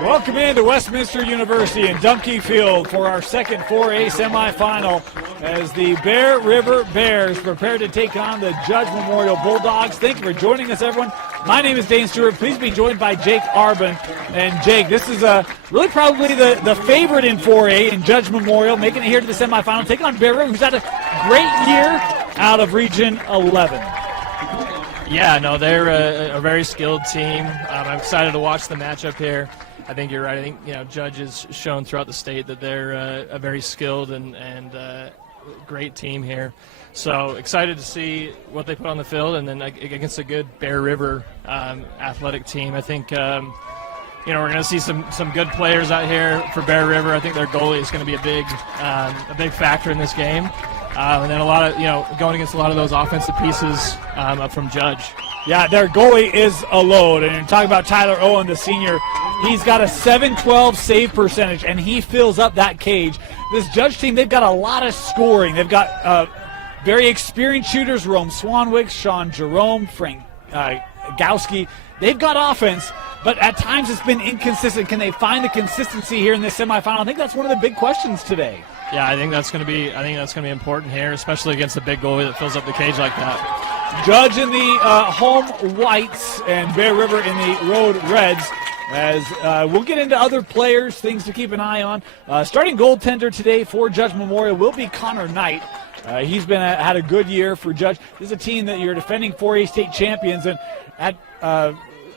Welcome into Westminster University in Dumke Field for our second 4A semifinal as the Bear River Bears prepare to take on the Judge Memorial Bulldogs. Thank you for joining us, everyone. My name is Dane Stewart. Please be joined by Jake Arbin. And Jake, this is really probably the favorite in 4A in Judge Memorial, making it here to the semifinal, taking on Bear River, who's had a great year out of Region 11. Yeah, no, they're a very skilled team. I'm excited to watch the matchup here. I think you're right. I think, Judge has shown throughout the state that they're a very skilled and great team here. So excited to see what they put on the field, and then against a good Bear River athletic team. I think we're going to see some good players out here for Bear River. I think their goalie is going to be a big factor in this game. And then a lot of, going against a lot of those offensive pieces up from Judge. Yeah, their goalie is a load. And you're talking about Tyler Owen, the senior. He's got a .712 save percentage, and he fills up that cage. This Judge team, they've got a lot of scoring. They've got very experienced shooters, Rome Swanwick, Sean Jerome, Frank Gowski. They've got offense, but at times it's been inconsistent. Can they find the consistency here in this semifinal? I think that's one of the big questions today. Yeah, I think that's going to be important here, especially against a big goalie that fills up the cage like that. Judge in the home whites and Bear River in the road reds. As we'll get into other players, things to keep an eye on. Starting goaltender today for Judge Memorial will be Connor Knight. He's had a good year for Judge. This is a team that you're defending 4A state champions and had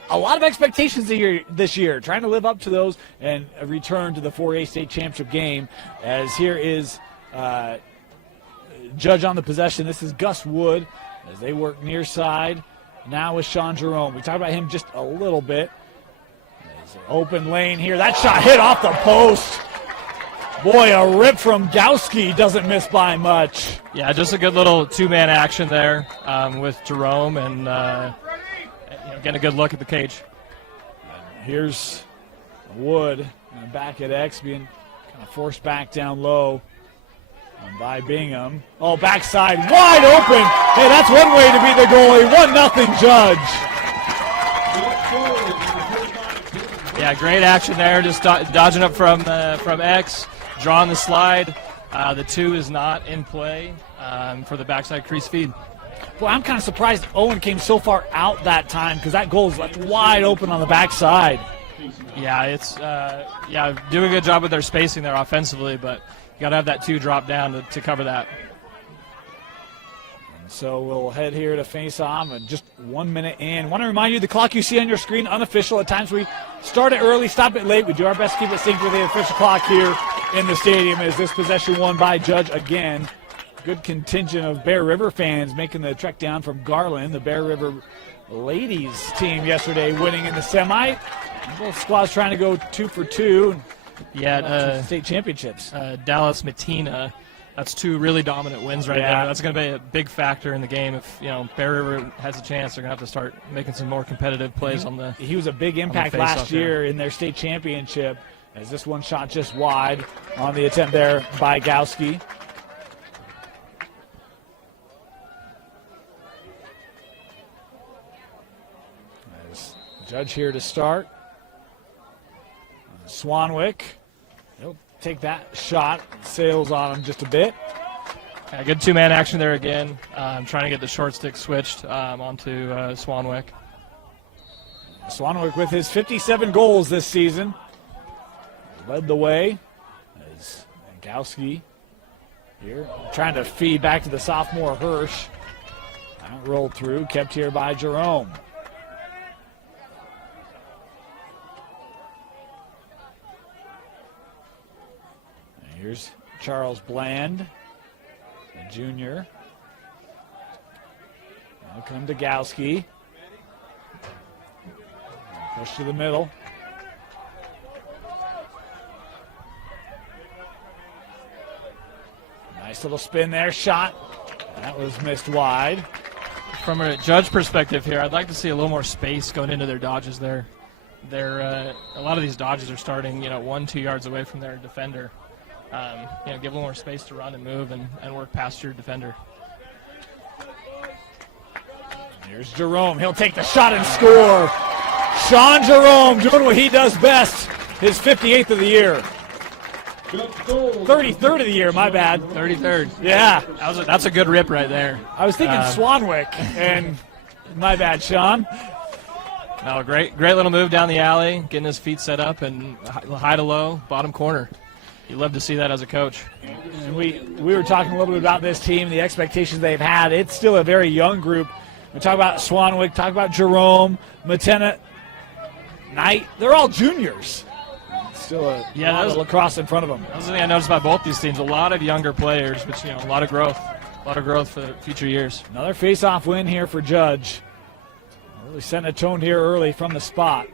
a lot of expectations this year, trying to live up to those and return to the 4A state championship game. As here is Judge on the possession. This is Gus Wood as they work near side. Now with Sean Jerome. We talked about him just a little bit. There's an open lane here. That shot hit off the post. Boy, a rip from Gowski doesn't miss by much. Yeah, just a good little two-man action there with Jerome and getting a good look at the cage. Here's Wood back at X, being kind of forced back down low by Bingham. Oh, backside, wide open. Hey, that's one way to beat the goalie. 1-0 Judge. Yeah, great action there, just dodging up from X, drawing the slide. The 2 is not in play for the backside crease feed. Well, I'm kind of surprised Owen came so far out that time because that goal is left wide open on the backside. Yeah, it's doing a good job with their spacing there offensively, but you got to have that 2 drop down to cover that. And so we'll head here to face off and just 1 minute in. Want to remind you, the clock you see on your screen, unofficial. At times we start it early, stop it late. We do our best to keep it synced with the official clock here in the stadium as this possession won by Judge again. Good contingent of Bear River fans making the trek down from Garland. The Bear River ladies team yesterday winning in the semi. Both squads trying to go 2 for 2. Yeah, state championships. Dallas Matina. That's 2 really dominant wins right there. That's going to be a big factor in the game. If Bear River has a chance, they're going to have to start making some more competitive plays on the. He was a big impact last year in their state championship. As this one shot just wide on the attempt there by Gowski. Judge here to start. Swanwick. He'll take that shot. Sails on him just a bit. Yeah, good 2-man action there again. Trying to get the short stick switched onto Swanwick. Swanwick with his 57 goals this season. Led the way as Gowski here trying to feed back to the sophomore Hirsch. Out rolled through, kept here by Jerome. Here's Charles Bland, a junior. Now come to Gowski. Push to the middle. Nice little spin there, shot. That was missed wide. From a Judge perspective here, I'd like to see a little more space going into their dodges there. A lot of these dodges are starting, 1-2 yards away from their defender. Give a little more space to run and move and work past your defender. Here's Jerome. He'll take the shot and score. Sean Jerome doing what he does best. His 58th of the year. 33rd of the year, my bad. 33rd. Yeah. That's a good rip right there. I was thinking Swanwick, and my bad, Sean. No, great little move down the alley, getting his feet set up, and high to low, bottom corner. You love to see that as a coach. And we were talking a little bit about this team, the expectations they've had. It's still a very young group. We talk about Swanwick, talk about Jerome, Matena, Knight. They're all juniors. Still a lot of lacrosse in front of them. That's the thing I noticed about both these teams. A lot of younger players, but a lot of growth. A lot of growth for the future years. Another face-off win here for Judge. Really setting a tone here early from the spot.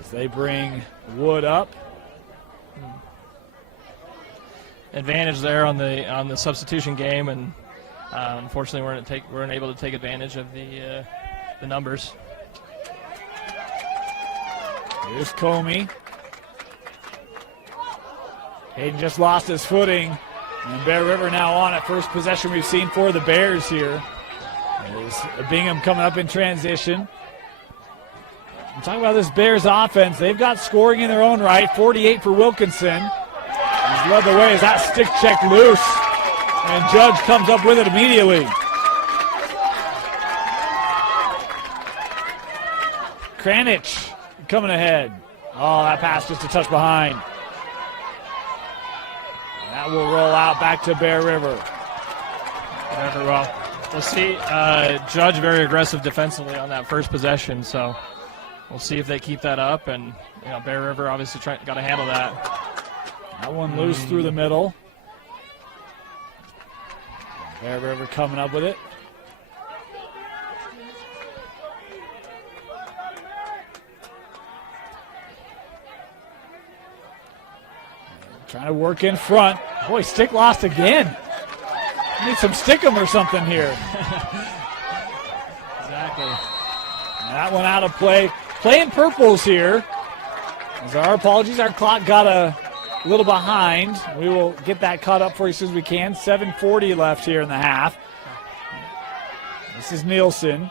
As they bring Wood up. Advantage there on the substitution game, and unfortunately weren't able to take advantage of the numbers. Here's Comey. Hayden just lost his footing, and Bear River now on it. First possession we've seen for the Bears here. There's Bingham coming up in transition. I'm talking about this Bears offense. They've got scoring in their own right. 48 for Wilkinson. He's led the way as that stick check loose, and Judge comes up with it immediately. Kranich coming ahead. Oh, that pass just a touch behind. That will roll out back to Bear River. Very well. We'll see. Judge very aggressive defensively on that first possession, so we'll see if they keep that up. And Bear River obviously got to handle that. That one loose through the middle. Bear River coming up with it. Trying to work in front. Boy, stick lost again. Need some stickum or something here. Exactly. That one out of play. Playing purples here. As our apologies, our clock got a little behind. We will get that caught up for you as soon as we can. 7:40 left here in the half. This is Nielsen.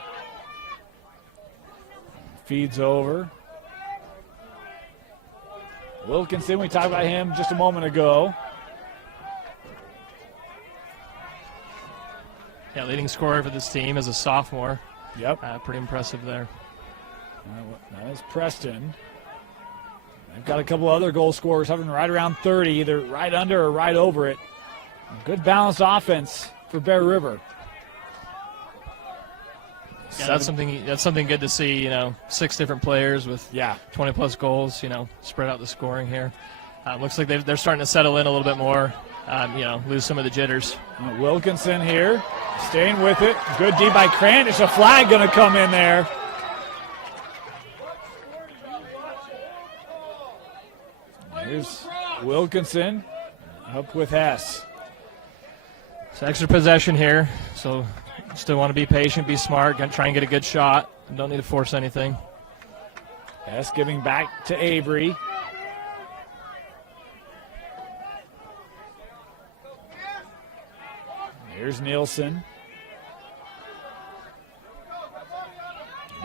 Feeds over. Wilkinson, we talked about him just a moment ago. Yeah, leading scorer for this team as a sophomore. Yep. Pretty impressive there. That is Preston. They've got a couple other goal scorers hovering right around 30, either right under or right over it. Good balanced offense for Bear River. Yeah, that's something good to see. 6 different players with 20-plus goals. Spread out the scoring here. Looks like they're starting to settle in a little bit more. Lose some of the jitters. Wilkinson here, staying with it. Good D by Kranich. A flag going to come in there. Here's Wilkinson up with Hess. It's extra possession here, so still want to be patient, be smart, try and get a good shot. Don't need to force anything. Hess giving back to Avery. Here's Nielsen.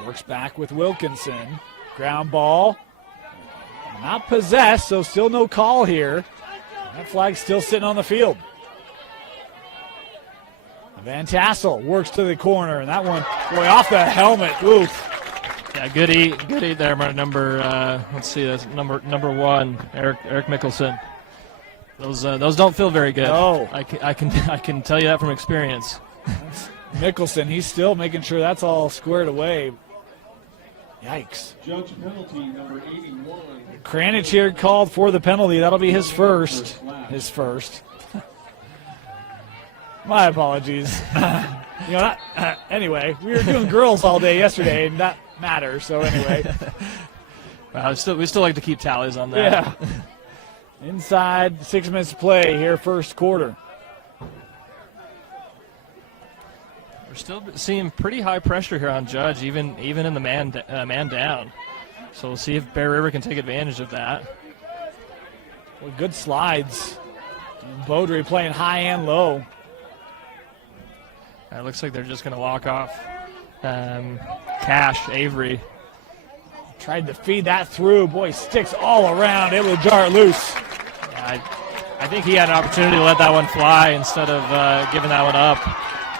Works back with Wilkinson. Ground ball. Not possessed, so still no call here. That flag's still sitting on the field. Van Tassel works to the corner, and that one, boy, off the helmet. Oof. Yeah, good eat there. Number, let's see, that's number 1, Eric Mickelson. Those don't feel very good. No. I can tell you that from experience. Mickelson, he's still making sure that's all squared away. Yikes. Judge penalty number 81. Kranich here called for the penalty. That'll be his first. My apologies. Anyway, we were doing girls all day yesterday, and that matters. So anyway. We still like to keep tallies on that. Yeah. Inside 6 minutes to play here, first quarter. We're still seeing pretty high pressure here on Judge, even in the man down. So we'll see if Bear River can take advantage of that. Well, good slides. And Beaudry playing high and low. It looks like they're just going to walk off Cash, Avery. Tried to feed that through. Boy, sticks all around, able to jar it loose. Yeah, I think he had an opportunity to let that one fly instead of giving that one up.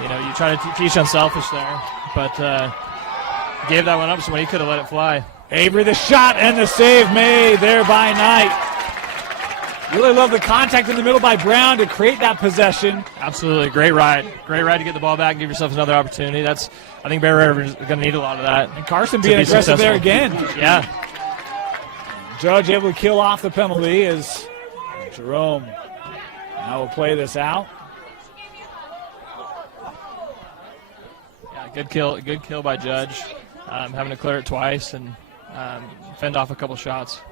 You know, you try to teach unselfish there, but gave that one up so he could have let it fly. Avery the shot and the save made there by Knight. Really love the contact in the middle by Brown to create that possession. Absolutely, great ride. Great ride to get the ball back and give yourself another opportunity. I think Bear River is going to need a lot of that. And Carson being aggressive there again. Yeah. Judge able to kill off the penalty as Jerome now will play this out. Yeah, good kill by Judge. Having to clear it twice and fend off a couple shots.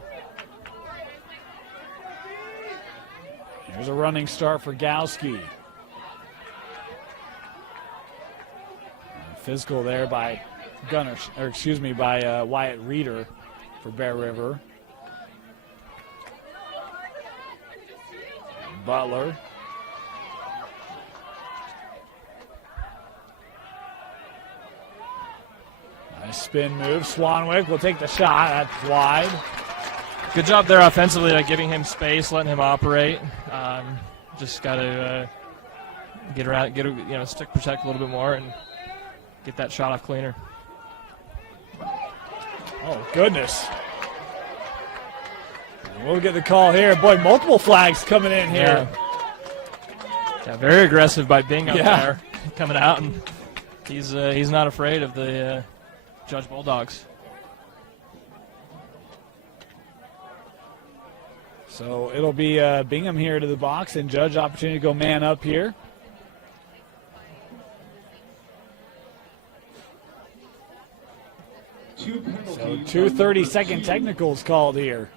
Here's a running start for Gowski. Physical there by Wyatt Reeder for Bear River. Butler. Nice spin move. Swanwick will take the shot. That's wide. Good job there offensively, like giving him space, letting him operate. Just got to get around, stick protect a little bit more and get that shot off cleaner. Oh, goodness. We'll get the call here. Boy, multiple flags coming in here. Yeah, very aggressive by Bing up there, coming out, and he's not afraid of the Judge Bulldogs. So it'll be Bingham here to the box, and Judge opportunity to go man up here. So 2 30-second technicals called here.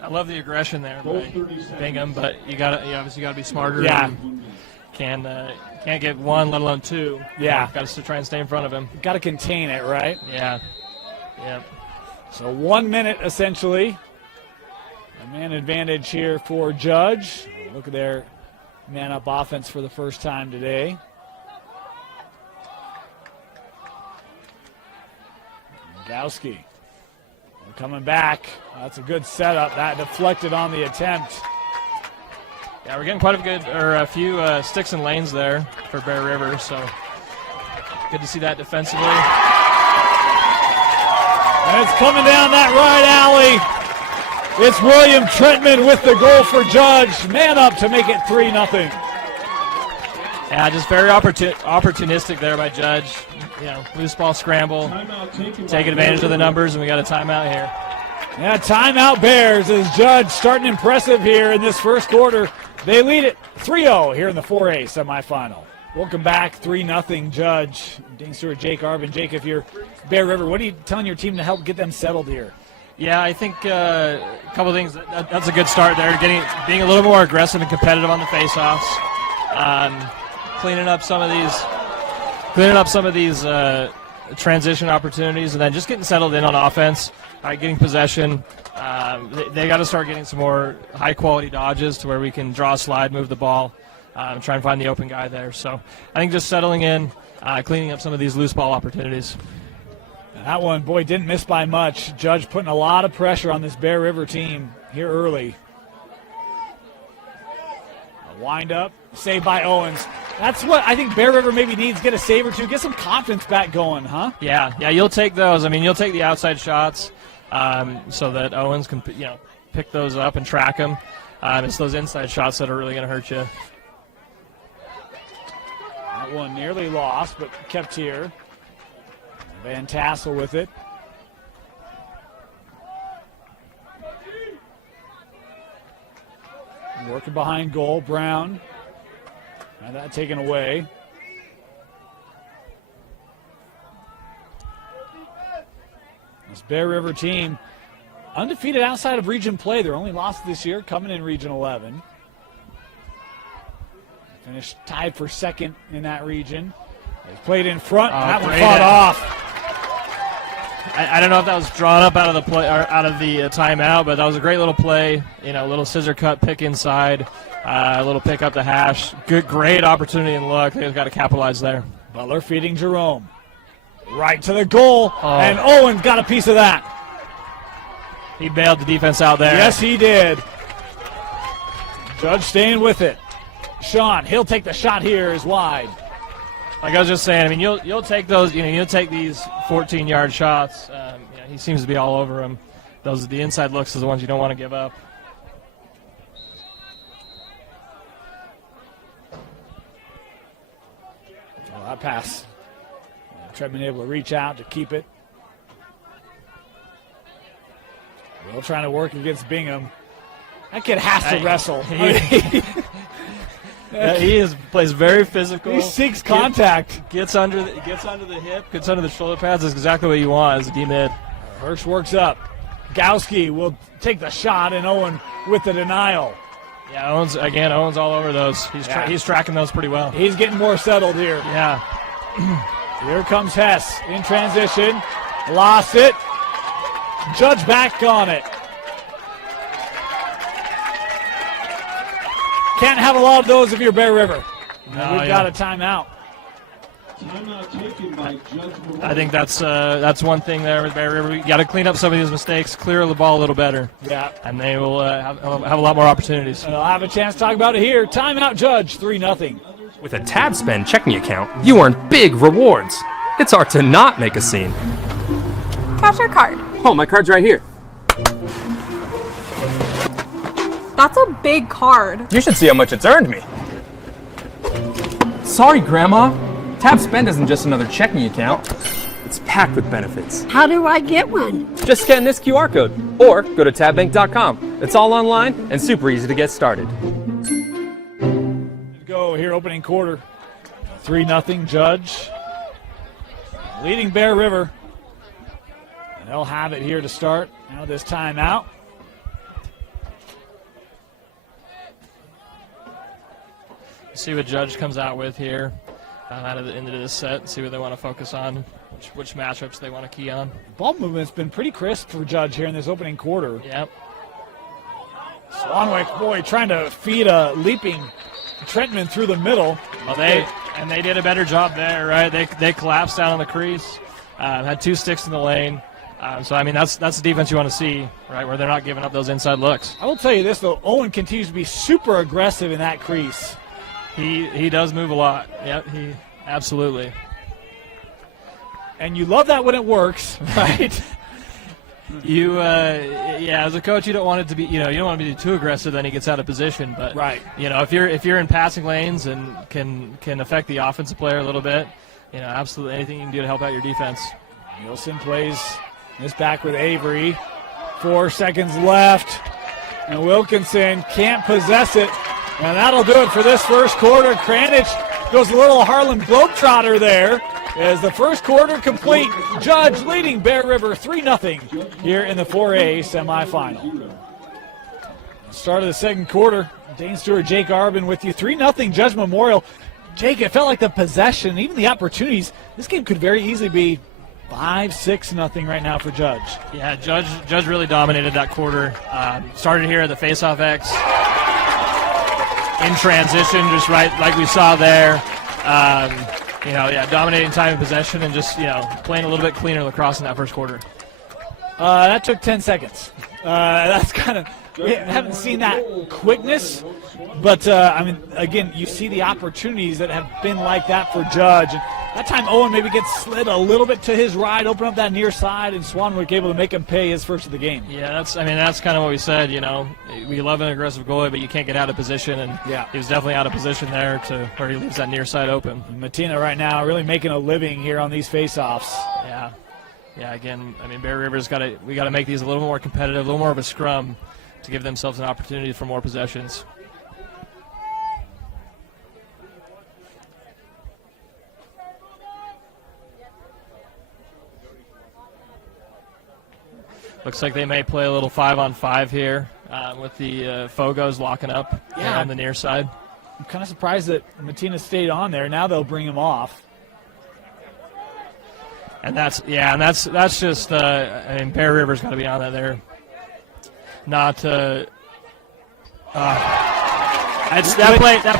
I love the aggression there by Bingham, but you obviously got to be smarter. Yeah. Can't get one, let alone two. Yeah. Got to try and stay in front of him. Got to contain it, right? Yeah. Yeah. So 1 minute essentially. A man advantage here for Judge. Look at their man-up offense for the first time today. Gowski coming back. That's a good setup. That deflected on the attempt. Yeah, we're getting a few sticks and lanes there for Bear River, so good to see that defensively. And it's coming down that right alley. It's William Trentman with the goal for Judge. Man up to make it 3-0. Yeah, just very opportunistic there by Judge. Loose ball scramble, taking advantage of the numbers, and we got a timeout here. Yeah, timeout Bears as Judge starting impressive here in this first quarter. They lead it 3-0 here in the 4A semifinal. Welcome back, 3-0 Judge. Dean Stewart, Jake Arbin. Jake, if you're Bear River, what are you telling your team to help get them settled here? Yeah, I think a couple of things. That's a good start there. Being a little more aggressive and competitive on the faceoffs. Cleaning up some of these transition opportunities, and then just getting settled in on offense. Getting possession. They got to start getting some more high-quality dodges to where we can draw a slide, move the ball, try and find the open guy there. So I think just settling in, cleaning up some of these loose ball opportunities. That one, boy, didn't miss by much. Judge putting a lot of pressure on this Bear River team here early. A wind up, saved by Owens. That's what I think Bear River maybe needs, get a save or two, get some confidence back going, huh? Yeah, you'll take those. I mean, you'll take the outside shots so that Owens can, pick those up and track them. It's those inside shots that are really going to hurt you. That one nearly lost, but kept here. Van Tassel with it. Working behind goal, Brown. And that taken away. This Bear River team undefeated outside of region play. Their only loss this year coming in Region 11. Finished tied for second in that region. They played in front. That one fought off. I don't know if that was drawn up out of the play or out of the timeout, but that was a great little play. You know, a little scissor cut, pick inside, a little pick up the hash. Great opportunity and look. They've got to capitalize there. Butler feeding Jerome. Right to the goal, and Owen got a piece of that. He bailed the defense out there. Yes, he did. Judge staying with it. Sean, he'll take the shot here, is wide. Like I was just saying, I mean, you'll take those. You know, you'll take these 14-yard shots. You know, he seems to be all over them. The inside looks are the ones you don't want to give up. Oh, that pass. Treadman able to reach out to keep it. Will trying to work against Bingham. That kid has to wrestle. He plays very physical. He seeks contact. Gets under the hip, gets under the shoulder pads. That's exactly what you want as a D-mid. Hirsch works up. Gowski will take the shot, and Owen with the denial. Yeah, Owen's all over those. He's tracking those pretty well. He's getting more settled here. Yeah. Here comes Hess in transition. Lost it. Judge back on it. Can't have a lot of those if you're Bear River. We've got a timeout. Timeout taken by Judge Memorial. I think that's one thing there with Bear River. You got to clean up some of these mistakes, clear the ball a little better. Yeah. And they will have a lot more opportunities. And I'll have a chance to talk about it here. Timeout, Judge, 3-0. With a TabSpend checking account, you earn big rewards. It's hard to not make a scene. Cash or card? Oh, my card's right here. That's a big card. You should see how much it's earned me. Sorry, Grandma. TabSpend isn't just another checking account. It's packed with benefits. How do I get one? Just scan this QR code or go to tabbank.com. It's all online and super easy to get started. Go here, opening quarter. 3-0, Judge. Leading Bear River. And they'll have it here to start. Now this timeout. See what Judge comes out with here out of the end of this set. See what they want to focus on, which matchups they want to key on. Ball movement's been pretty crisp for Judge here in this opening quarter. Yep. Swanwick, boy, trying to feed a leaping Trentman through the middle. Well, they did a better job there, right? They collapsed down on the crease, had two sticks in the lane. So, I mean, that's the defense you want to see, right, where they're not giving up those inside looks. I will tell you this, though. Owen continues to be super aggressive in that crease. He does move a lot. Yep, he absolutely. And you love that when it works, right? As a coach, you don't want it to be, you don't want to be too aggressive. Then he gets out of position. But right, if you're in passing lanes and can affect the offensive player a little bit, absolutely anything you can do to help out your defense. Nielsen plays this back with Avery. 4 seconds left, and Wilkinson can't possess it. And that'll do it for this first quarter. Kranich goes a little Harlem Globetrotter there as the first quarter complete. Judge leading Bear River 3-0 here in the 4A semifinal. Start of the second quarter. Dane Stewart, Jake Arbin with you. 3-0 Judge Memorial. Jake, it felt like the possession, even the opportunities, this game could very easily be 5-6-0 right now for Judge. Yeah, Judge really dominated that quarter. Started here at the faceoff X. In transition, just right like we saw there. Dominating time and possession and just, playing a little bit cleaner lacrosse in that first quarter. That took 10 seconds. That's kind of, we haven't seen that quickness, but, again, you see the opportunities that have been like that for Judge. And that time Owen maybe gets slid a little bit to his right, open up that near side, and Swanwick able to make him pay his first of the game. Yeah, that's kind of what we said, We love an aggressive goalie, but you can't get out of position, and he was definitely out of position there to where he leaves that near side open. Matina right now really making a living here on these faceoffs. Yeah. Yeah, again, Bear River's we got to make these a little more competitive, a little more of a scrum to give themselves an opportunity for more possessions. Looks like they may play a little 5-on-5 here with the Fogos locking up on the near side. I'm kind of surprised that Matina stayed on there. Now they'll bring him off. And that's just I mean, Bear River's got to be on that there. Not that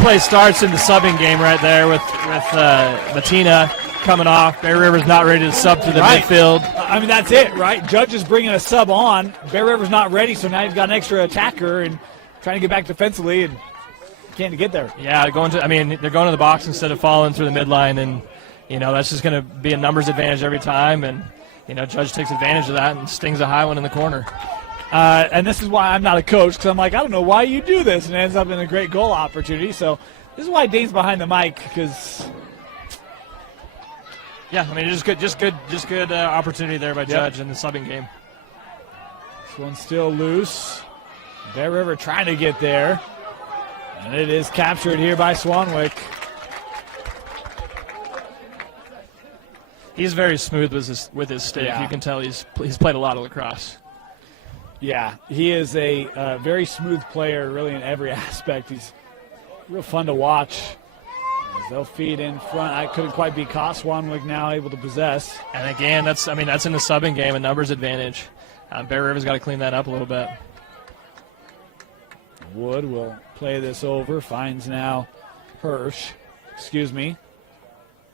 play starts in the subbing game right there with Matina coming off. Bear River's not ready to sub to the midfield. I mean, that's it, right? Judge is bringing a sub on. Bear River's not ready, so now you've got an extra attacker and trying to get back defensively and can't get there. Yeah, they're going to the box instead of falling through the midline, and that's just going to be a numbers advantage every time, and Judge takes advantage of that and stings a high one in the corner. And this is why I'm not a coach, because I'm like, I don't know why you do this, and it ends up in a great goal opportunity. So this is why Dane's behind the mic, because yeah, I mean, just good opportunity there by Judge in the subbing game. This one's still loose. Bear River trying to get there, and it is captured here by Swanwick. He's very smooth with his stick. Yeah. You can tell he's played a lot of lacrosse. Yeah, he is a very smooth player, really in every aspect. He's real fun to watch. As they'll feed in front. I couldn't quite be caught. Swanwick now able to possess. And again, that's in the subbing game, a numbers advantage. Bear River's got to clean that up a little bit. Wood will play this over. Finds now Hirsch. Excuse me.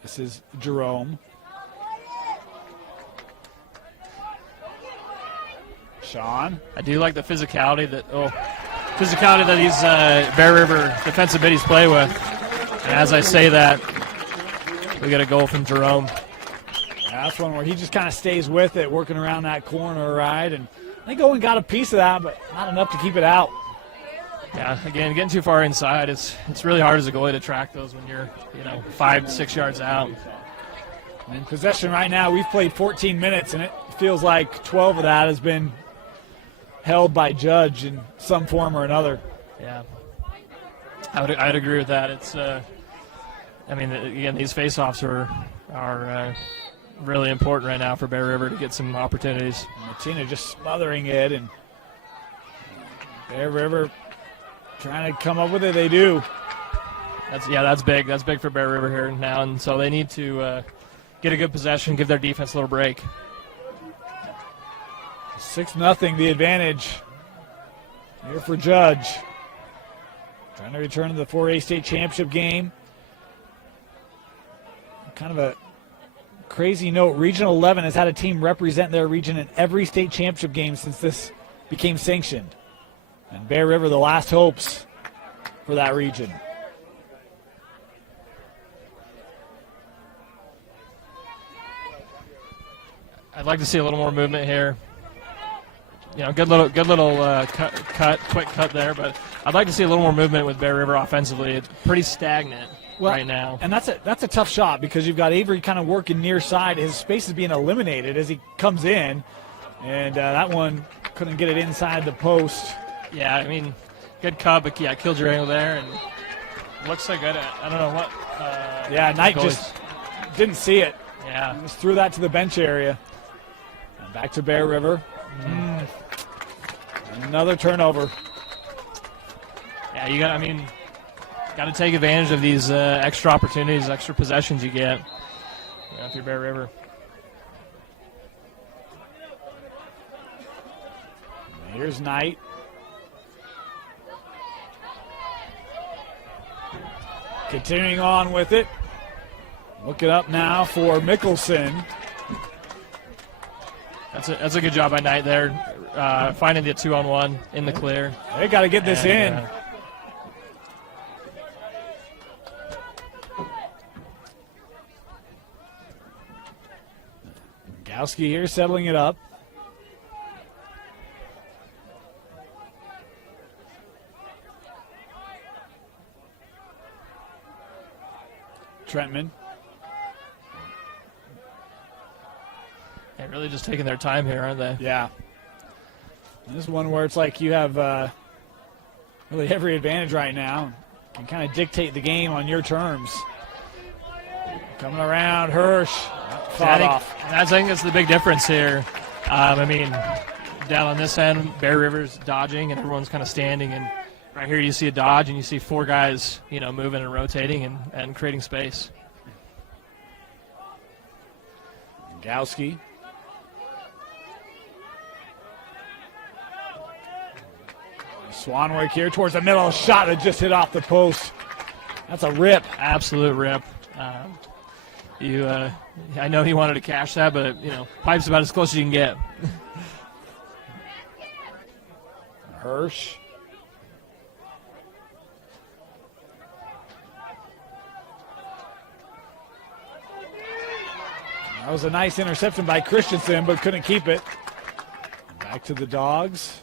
This is Jerome. Sean. I do like the physicality that these Bear River defensive biddies play with. And as I say that, we get a goal from Jerome. Yeah, that's one where he just kind of stays with it, working around that corner, right? And they go and got a piece of that, but not enough to keep it out. Yeah, again, getting too far inside, it's really hard as a goalie to track those when you're 5-6 yards out. In possession right now, we've played 14 minutes, and it feels like 12 of that has been held by Judge in some form or another. Yeah, I'd agree with that. It's again, these face-offs are really important right now for Bear River to get some opportunities. Martina just smothering it, and Bear River trying to come up with it. They do. That's big. That's big for Bear River here now, and so they need to get a good possession, give their defense a little break. 6-0 the advantage here for Judge. Trying to return to the 4A state championship game. Kind of a crazy note. Regional 11 has had a team represent their region in every state championship game since this became sanctioned. And Bear River, the last hopes for that region. I'd like to see a little more movement here. Good little quick cut there, but I'd like to see a little more movement with Bear River offensively. It's pretty stagnant right now. And that's a tough shot because you've got Avery kind of working near side. His space is being eliminated as he comes in, and that one couldn't get it inside the post. Yeah, I mean, good cut, but killed your angle there, and looks so good. I don't know what. Knight just didn't see it. Yeah, he just threw that to the bench area. And back to Bear River. Another turnover. Yeah, got to take advantage of these extra opportunities, extra possessions you get if you're Bear River. Here's Knight. Continuing on with it. Look it up now for Mickelson. That's a good job by Knight there, finding the 2-on-1 in the clear. They got to get this in. Gowski here settling it up. Trentman. They're really just taking their time here, aren't they? Yeah. This is one where it's like you have really every advantage right now. You can kind of dictate the game on your terms. Coming around, Hirsch. I think that's the big difference here. Down on this end, Bear River's dodging and everyone's kind of standing, and right here you see a dodge and you see four guys, moving and rotating and creating space. Gowski. Swanwick here towards the middle. Shot that just hit off the post. That's a rip. Absolute rip. I know he wanted to cash that, but, pipe's about as close as you can get. Hirsch. That was a nice interception by Christensen, but couldn't keep it. Back to the Dogs.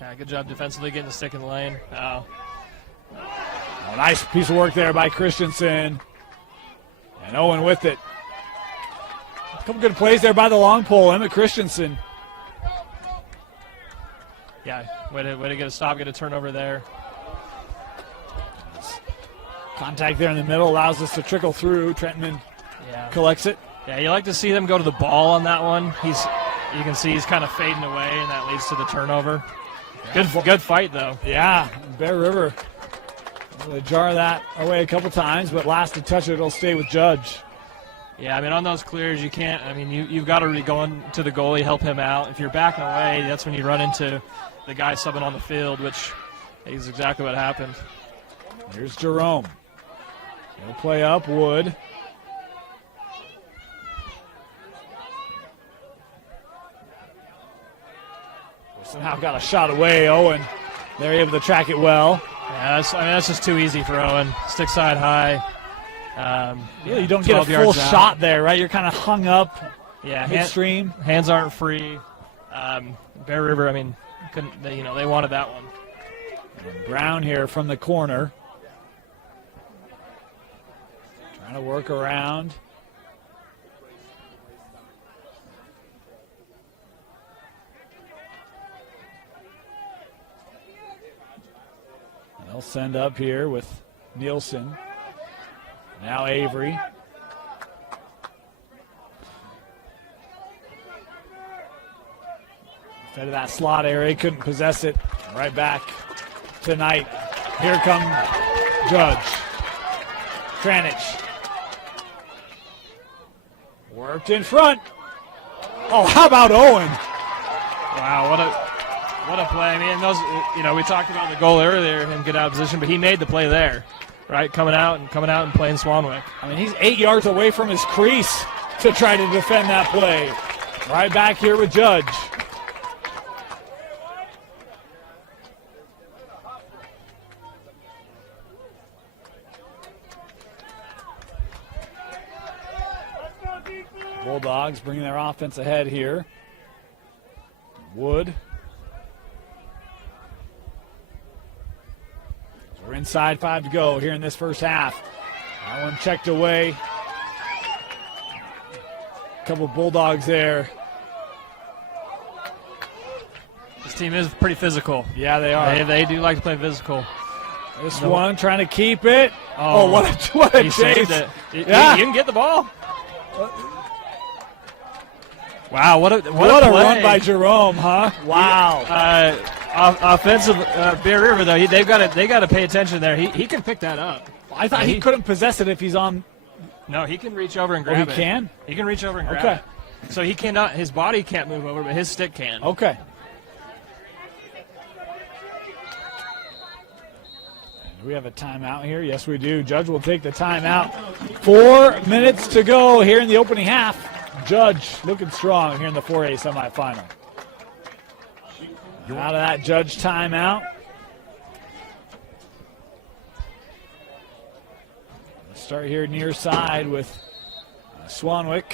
Yeah, good job defensively getting the stick in the lane. Oh, nice piece of work there by Christensen. And Owen with it. A couple good plays there by the long pole, Emmett Christensen. Yeah, way to get a stop, get a turnover there. Contact there in the middle allows us to trickle through. Trenton collects it. Yeah, you like to see them go to the ball on that one. You can see he's kind of fading away, and that leads to the turnover. Good fight, though. Yeah, Bear River. They jar that away a couple times, but last to touch it, it'll stay with Judge. Yeah, on those clears, you can't. You've got to really go into the goalie, help him out. If you're backing away, that's when you run into the guy subbing on the field, which is exactly what happened. Here's Jerome. He'll play up, Wood. Somehow got a shot away, Owen. They're able to track it well. Yeah, that's just too easy for Owen. Stick side high. You don't get a full shot there, right? You're kind of hung up midstream. Hands aren't free. Bear River, couldn't. They wanted that one. And Brown here from the corner. Trying to work around. They'll send up here with Nielsen. Now Avery. Instead of that slot area, couldn't possess it. Right back tonight. Here come Judge. Kranich. Worked in front. Oh, how about Owen? Wow, what a play. Those, we talked about the goal earlier, him get out of position, but he made the play there, right? Coming out and playing Swanwick. He's 8 yards away from his crease to try to defend that play. Right back here with Judge. Bulldogs bringing their offense ahead here. Wood. We're inside 5 to go here in this first half. That one checked away. A couple Bulldogs there. This team is pretty physical. Yeah, they are. They do like to play physical. This one trying to keep it. Oh, what a he chase. Saved it. Yeah. You can get the ball. Wow, what a run by Jerome, huh? Wow. Offensive Bear River, though, they got to pay attention there. He can pick that up. I thought he couldn't possess it if he's on. No, he can reach over and grab it. He can? He can reach over and grab it. So he cannot. His body can't move over, but his stick can. Okay. Do we have a timeout here? Yes, we do. Judge will take the timeout. 4 minutes to go here in the opening half. Judge looking strong here in the 4A semifinal. Out of that Judge timeout. Let's start here near side with Swanwick.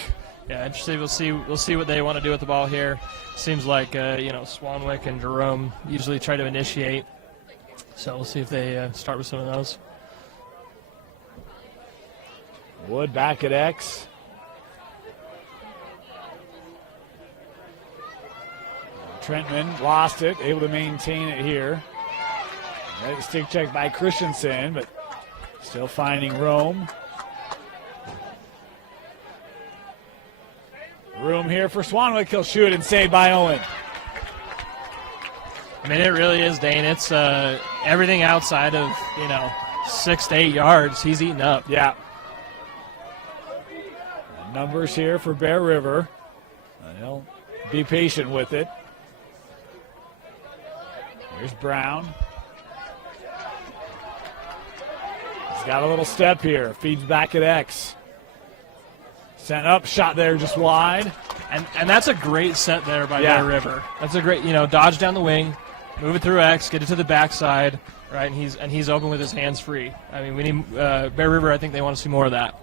Yeah, interesting. We'll see what they want to do with the ball here. Seems like Swanwick and Jerome usually try to initiate. So we'll see if they start with some of those. Wood back at X. Trentman lost it, able to maintain it here. Right, stick check by Christensen, but still finding Rome. Room here for Swanwick. He'll shoot and saved by Owen. It really is, Dane. It's everything outside of 6 to 8 yards. He's eating up. Yeah. numbers here for Bear River. They'll be patient with it. Here's Brown. He's got a little step here. Feeds back at X. Sent up, shot there just wide. And that's a great set there by Bear River. That's a great, dodge down the wing, move it through X, get it to the backside, right? And he's open with his hands free. I mean, we need Bear River. I think they want to see more of that.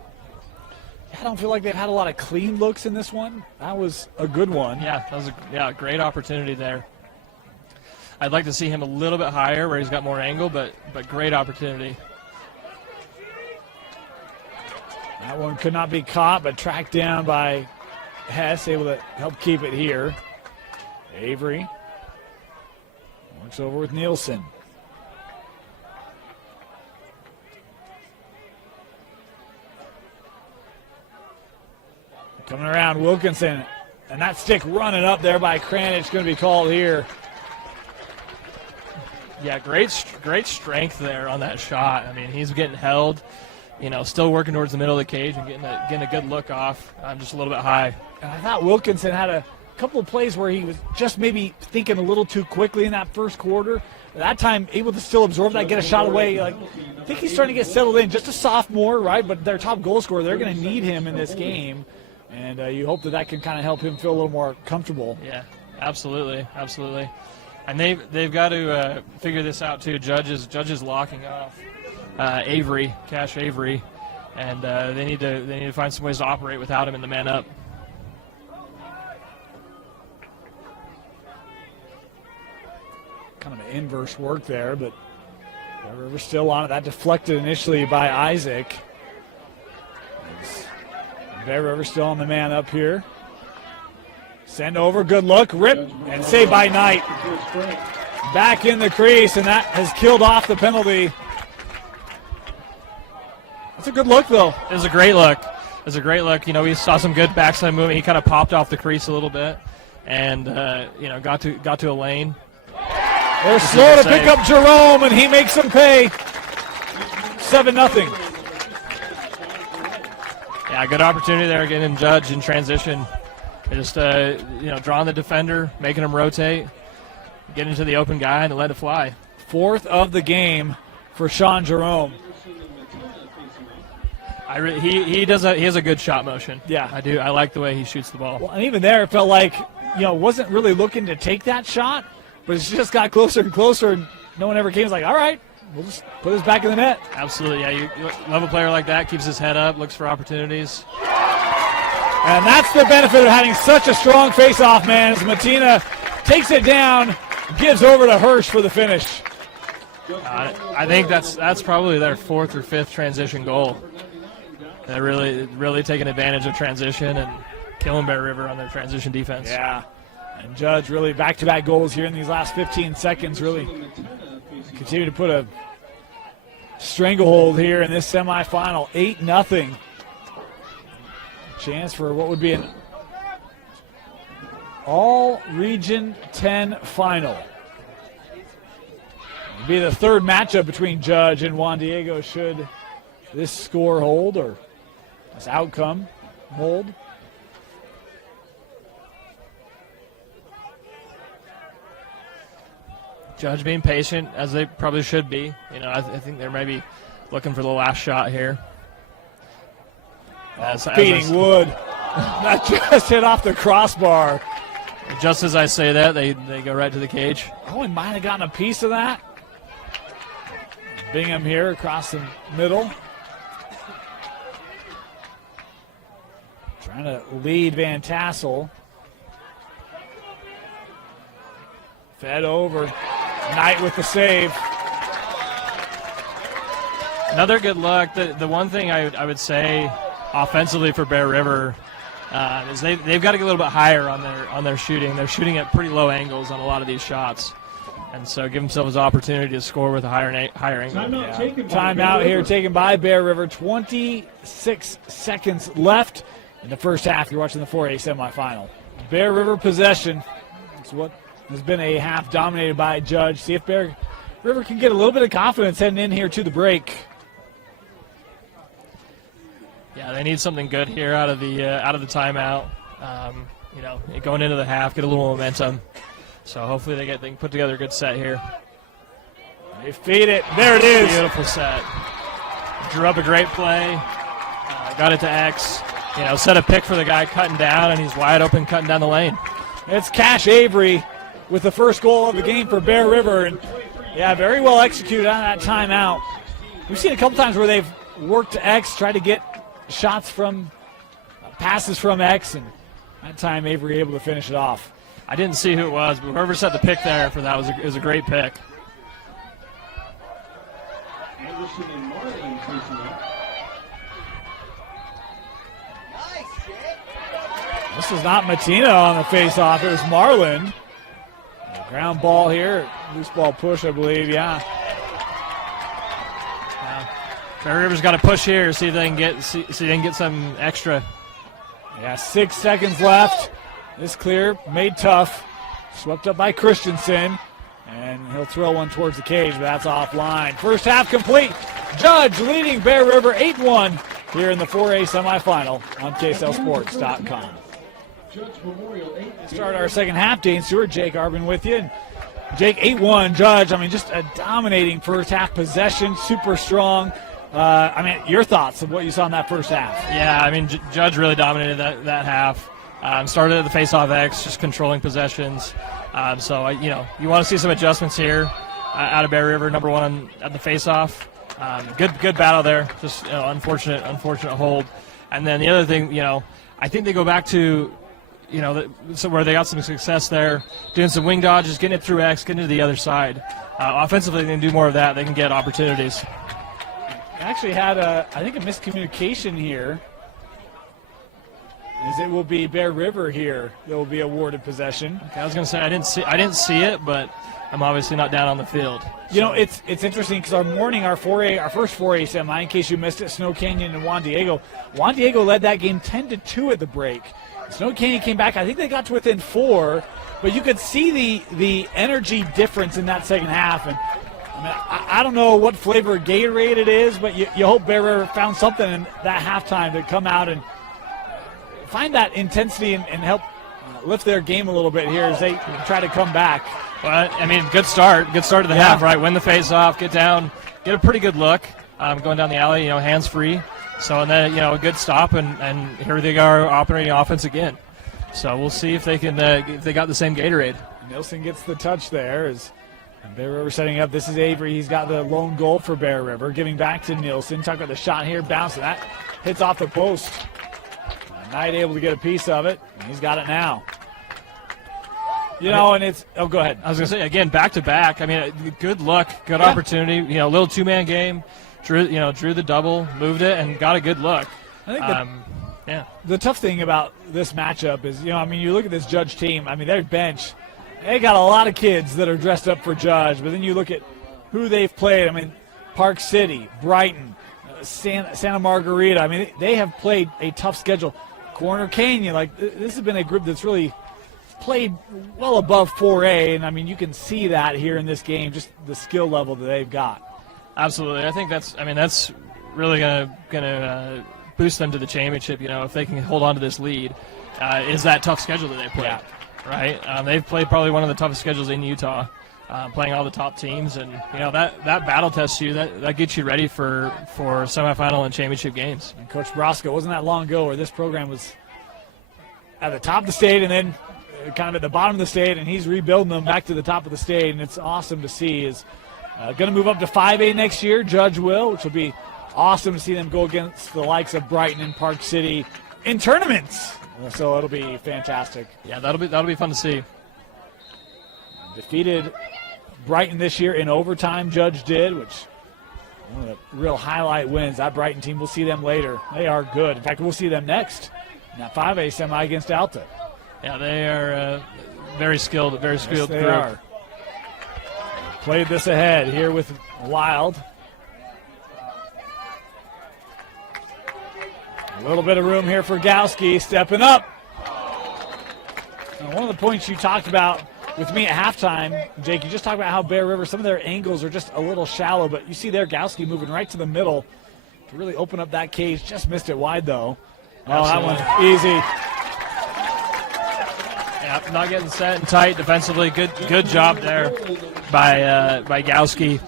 I don't feel like they've had a lot of clean looks in this one. That was a good one. Yeah, that was a great opportunity there. I'd like to see him a little bit higher where he's got more angle, but great opportunity. That one could not be caught, but tracked down by Hess, able to help keep it here. Avery works over with Nielsen. Coming around, Wilkinson, and that stick running up there by Kranich going to be called here. Yeah, great strength there on that shot. I mean, he's getting held, still working towards the middle of the cage and getting a good look off. Just a little bit high. And I thought Wilkinson had a couple of plays where he was just maybe thinking a little too quickly in that first quarter. At that time, able to still absorb that, get a shot away. I think he's trying to get settled in. Just a sophomore, right? But their top goal scorer, they're going to need him in this game. And you hope that can kind of help him feel a little more comfortable. Yeah, absolutely. And they've got to figure this out too. Judge is locking off Avery, Cash Avery, and they need to find some ways to operate without him in the man up. Kind of an inverse work there, but River's still on it. That deflected initially by Isaac. Bear River still on the man up here. Send over, good look, rip, and saved by Knight. Back in the crease, and that has killed off the penalty. That's a good look, though. It was a great look. We saw some good backside movement. He kind of popped off the crease a little bit, and got to a lane. They're slow to pick up Jerome, and he makes them pay. 7-0. Yeah, good opportunity there again in Judge in transition. Just drawing the defender, making him rotate, getting to the open guy, and let it fly. Fourth of the game for Sean Jerome. He has a good shot motion. Yeah, I do. I like the way he shoots the ball. Well, and even there, it felt like wasn't really looking to take that shot, but it just got closer and closer, and no one ever came. It's like, all right, we'll just put this back in the net. Absolutely, yeah. You love a player like that, keeps his head up, looks for opportunities. And that's the benefit of having such a strong face-off man, as Matina takes it down, gives over to Hirsch for the finish. I think that's probably their fourth or fifth transition goal. They're really taking advantage of transition and killing Bear River on their transition defense. Yeah, and Judge really back-to-back goals here in these last 15 seconds, really continue to put a stranglehold here in this semifinal. 8-0. Chance for what would be an all-Region 10 final. It'll be the third matchup between Judge and Juan Diego should this score hold or this outcome hold. Judge being patient, as they probably should be. I think they're maybe looking for the last shot here. Beating Wood. That just hit off the crossbar. Just as I say that, they go right to the cage. Oh, he might have gotten a piece of that. Bingham here across the middle. Trying to lead Van Tassel. Fed over. Knight with the save. Another good look. The one thing I would say offensively for Bear River is they've got to get a little bit higher on their shooting. They're shooting at pretty low angles on a lot of these shots, and so give themselves an opportunity to score with a higher angle. Timeout here taken by Bear River. 26 seconds left in the first half. You're watching the 4A semifinal. Bear River possession. It's what has been a half dominated by Judge. See if Bear River can get a little bit of confidence heading in here to the break. Yeah, they need something good here out of the timeout. Going into the half, get a little momentum. So hopefully they can put together a good set here. They feed it. There it is. Beautiful set. Drew up a great play. Got it to X. Set a pick for the guy cutting down, and he's wide open cutting down the lane. It's Cash Avery with the first goal of the game for Bear River. And, yeah, very well executed on that timeout. We've seen a couple times where they've worked to X, tried to get shots from passes from X, and that time Avery able to finish it off. I didn't see who it was, but whoever set the pick there for that was a great pick. Anderson and Martin facing up. This is not Matina on the face-off. It was Marlin. Ground ball here. Loose ball push, I believe, yeah. Bear River's got to push here, see if they can get some extra. Yeah, 6 seconds left. This clear, made tough. Swept up by Christensen. And he'll throw one towards the cage, but that's offline. First half complete. Judge leading Bear River 8-1 here in the 4A semifinal on KSLSports.com. Judge Memorial 8. Start our second half. Dane Stewart, Jake Arbin with you. And Jake, 8-1. Judge, just a dominating first half possession, super strong. Your thoughts of what you saw in that first half? Yeah, Judge really dominated that half. Started at the face-off X, just controlling possessions. You want to see some adjustments here out of Bear River. Number one at the face-off. Good battle there. Just unfortunate hold. And then the other thing, I think they go back to, where they got some success there, doing some wing dodges, getting it through X, getting to the other side. Offensively, they can do more of that. They can get opportunities. Actually had a miscommunication here, as it will be Bear River here that will be awarded possession. Okay, I was going to say I didn't see it, but I'm obviously not down on the field. It's interesting because our first 4A semi, in case you missed it, Snow Canyon and Juan Diego. Juan Diego led that game 10-2 at the break. Snow Canyon came back. I think they got to within 4, but you could see the energy difference in that second half. And I don't know what flavor of Gatorade it is, but you hope Bear River found something in that halftime to come out and find that intensity and help lift their game a little bit here as they try to come back. Well, good start of the half, right? Win the face-off, get down, get a pretty good look going down the alley, hands-free. So, and then, a good stop, and here they are operating offense again. So we'll see if they can, if they got the same Gatorade. Nilsson gets the touch there as Bear River setting up. This is Avery. He's got the lone goal for Bear River. Giving back to Nilsson. Talk about the shot here. Bouncing. That hits off the post. Knight able to get a piece of it. And he's got it now. And it's – go ahead. I was going to say, again, back-to-back. Good look, good opportunity. A little two-man game. Drew the double, moved it, and got a good look. I think the tough thing about this matchup is, you look at this Judge team. Their bench – they got a lot of kids that are dressed up for Judge, but then you look at who they've played. Park City, Brighton, Santa Margarita. They have played a tough schedule. Corner Canyon, this has been a group that's really played well above 4A, and you can see that here in this game, just the skill level that they've got. Absolutely, I think that's really gonna boost them to the championship. If they can hold on to this lead, is that tough schedule that they play. Yeah. Right, they've played probably one of the toughest schedules in Utah, playing all the top teams, and that battle tests you. That gets you ready for semifinal and championship games. And Coach Brosco, wasn't that long ago where this program was at the top of the state and then kind of at the bottom of the state, and he's rebuilding them back to the top of the state, and it's awesome to see. Is going to move up to 5A next year. Judge will, which will be awesome to see them go against the likes of Brighton and Park City in tournaments. So it'll be fantastic. Yeah, that'll be fun to see. Defeated Brighton this year in overtime, Judge did, which one of the real highlight wins. That Brighton team, we'll see them later. They are good. In fact, we'll see them next in that 5A semi against Alta. Yeah, they are very skilled Yes, they group. are. Played this ahead here with Wild. A little bit of room here for Gowski, stepping up. Now, one of the points you talked about with me at halftime, Jake, you just talked about how Bear River, some of their angles are just a little shallow, but you see there Gowski moving right to the middle to really open up that cage. Just missed it wide, though. Oh, that one's easy. Yeah, not getting set and tight defensively. Good job there by Gowski.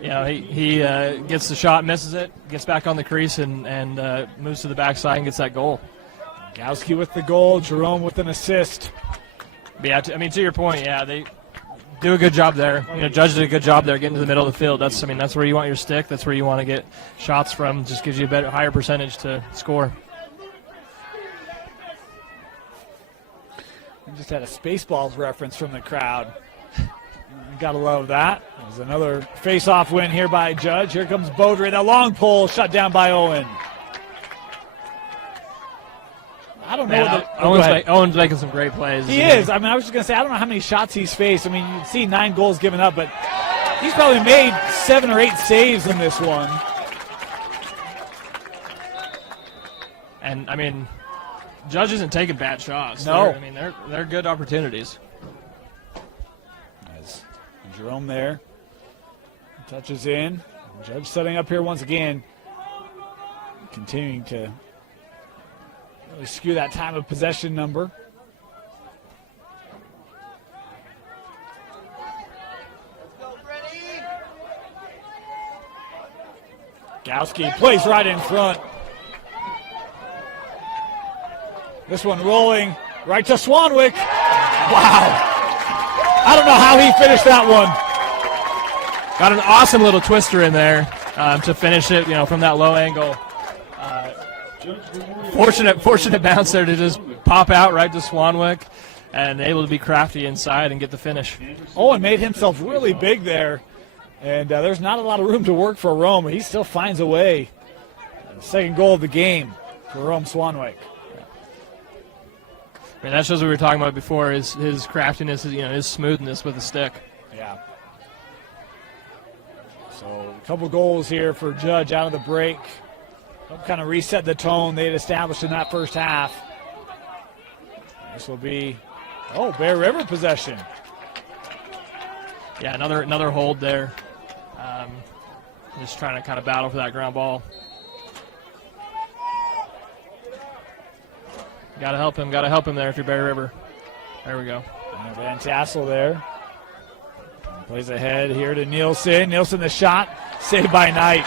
You know, he gets the shot, misses it, gets back on the crease, and moves to the backside and gets that goal. Gowski with the goal, Jerome with an assist. Yeah, I mean, to your point, yeah, they do a good job there. You know, Judge did a good job there getting to the middle of the field. That's where you want your stick. That's where you want to get shots from. Just gives you a higher percentage to score. We just had a Spaceballs reference from the crowd. Gotta love that. There's another face-off win here by Judge. Here comes Beaudry. The long pole shut down by Owen. I don't know. Owen's making some great plays. He is. I mean, I was just going to say, I don't know how many shots he's faced. I mean, you see 9 goals given up, but he's probably made 7 or 8 saves in this one. And, I mean, Judge isn't taking bad shots. No. They're good opportunities. As Jerome there touches in. Judge setting up here once again. Continuing to really skew that time of possession number. Gowski plays right in front. This one rolling right to Swanwick. Wow. I don't know how he finished that one. Got an awesome little twister in there to finish it, from that low angle. Fortunate bounce there to just pop out right to Swanwick and able to be crafty inside and get the finish. Owen made himself really big there, and there's not a lot of room to work for Rome, but he still finds a way. Second goal of the game for Rome Swanwick. I mean, that shows what we were talking about before, his craftiness, his smoothness with the stick. Yeah. So a couple goals here for Judge out of the break. Kind of reset the tone they had established in that first half. This will be, Bear River possession. Yeah, another hold there. Just trying to kind of battle for that ground ball. Got to help him there if you're Bear River. There we go. And Van Tassel there. Plays ahead here to Nielsen. Nielsen the shot, saved by Knight.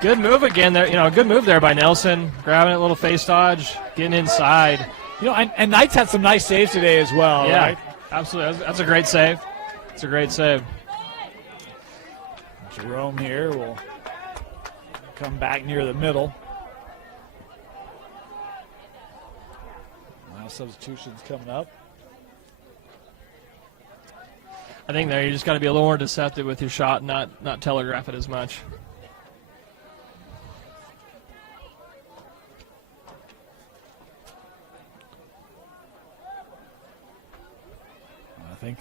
Good move again there. Good move there by Nelson. Grabbing it, little face dodge, getting inside. And Knight's had some nice saves today as well, yeah, right? Absolutely. That's a great save. It's a great save. Jerome here will come back near the middle. Now substitutions coming up. I think there you just got to be a little more deceptive with your shot, not telegraph it as much. I think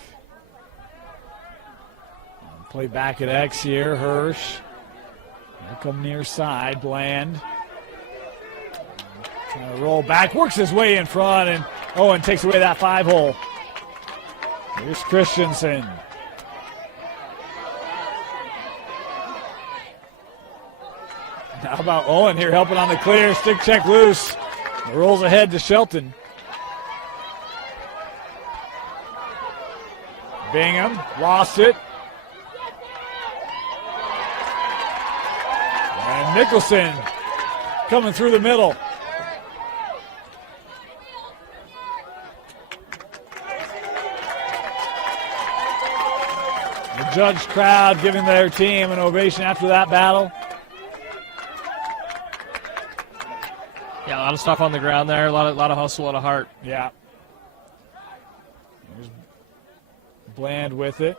play back at X here. Hirsch. Here come near side. Bland. Trying to roll back. Works his way in front, and Owen takes away that 5-hole. Here's Christensen. How about Owen here helping on the clear? Stick check loose. It rolls ahead to Shelton. Bingham lost it. And Nicholson coming through the middle. The Judge crowd giving their team an ovation after that battle. Yeah, a lot of stuff on the ground there. A lot of hustle, a lot of heart. Yeah. There's Bland with it.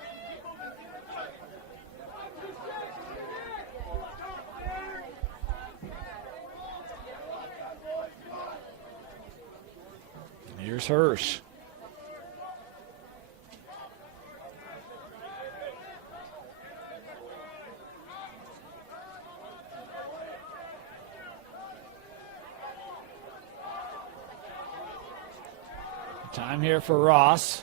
Here's Hirsch. Time here for Ross.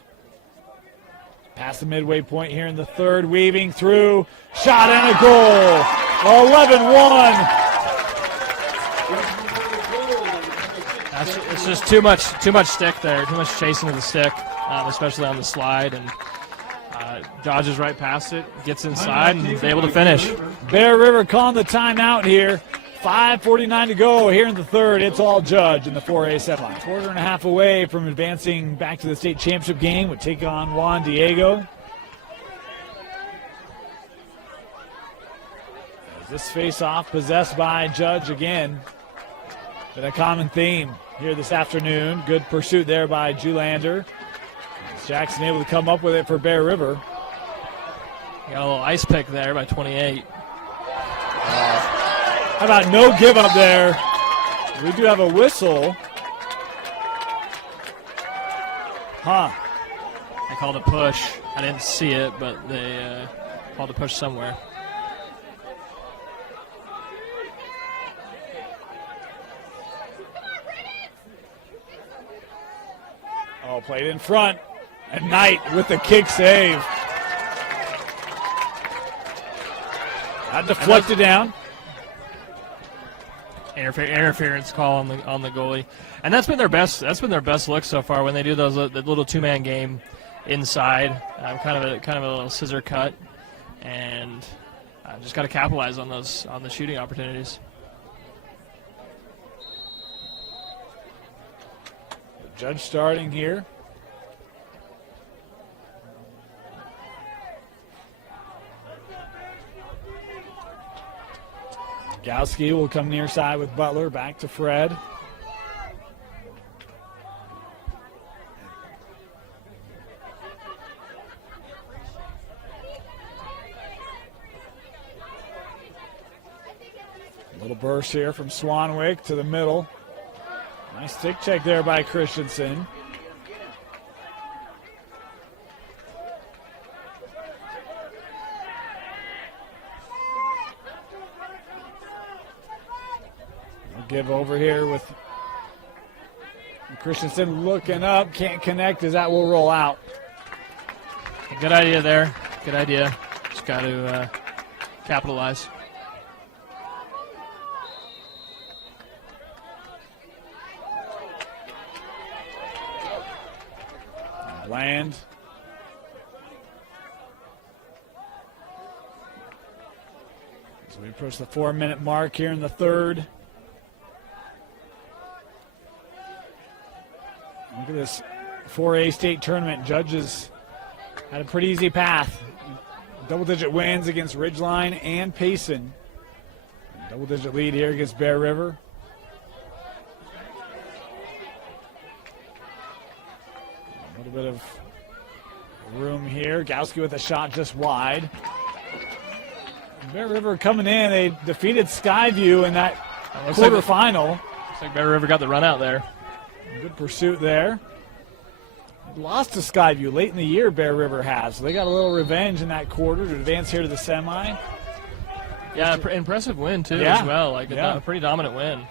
Past the midway point here in the third, weaving through, shot and a goal 11-1. It's just too much stick there, too much chasing of the stick, especially on the slide, and dodges right past it, gets inside, and is able to finish. Bear River calling the timeout here. 5:49 to go here in the third. It's all Judge in the 4A semi. Quarter and a half away from advancing back to the state championship game. Would take on Juan Diego. As this face-off possessed by Judge again. Been a common theme here this afternoon. Good pursuit there by Julander. Jackson able to come up with it for Bear River. Got a little ice pick there by 28. How about no give up there? We do have a whistle. They called a push. I didn't see it, but they called a push somewhere. Oh, played in front. And Knight with the kick save. That deflected down. Interference call on the goalie, and that's been their best. That's been their best look so far when they do those the little two-man game inside, kind of a little scissor cut, and just got to capitalize on the shooting opportunities. Judge starting here. Gowski will come near side with Butler. Back to Fred. A little burst here from Swanwick to the middle. Nice stick check there by Christensen. Give over here with Christensen looking up, can't connect as that will roll out. Good idea there. Good idea. Just got to capitalize. Bland. As we approach the 4-minute mark here in the third. Look at this 4A state tournament. Judges had a pretty easy path. Double-digit wins against Ridgeline and Payson. Double-digit lead here against Bear River. A little bit of room here. Gowski with a shot just wide. Bear River coming in. They defeated Skyview in that quarterfinal. Looks like Bear River got the run out there. Good pursuit there. Lost to Skyview late in the year, Bear River has. So they got a little revenge in that quarter to advance here to the semi. Yeah, impressive win, too, as well. A pretty dominant win. And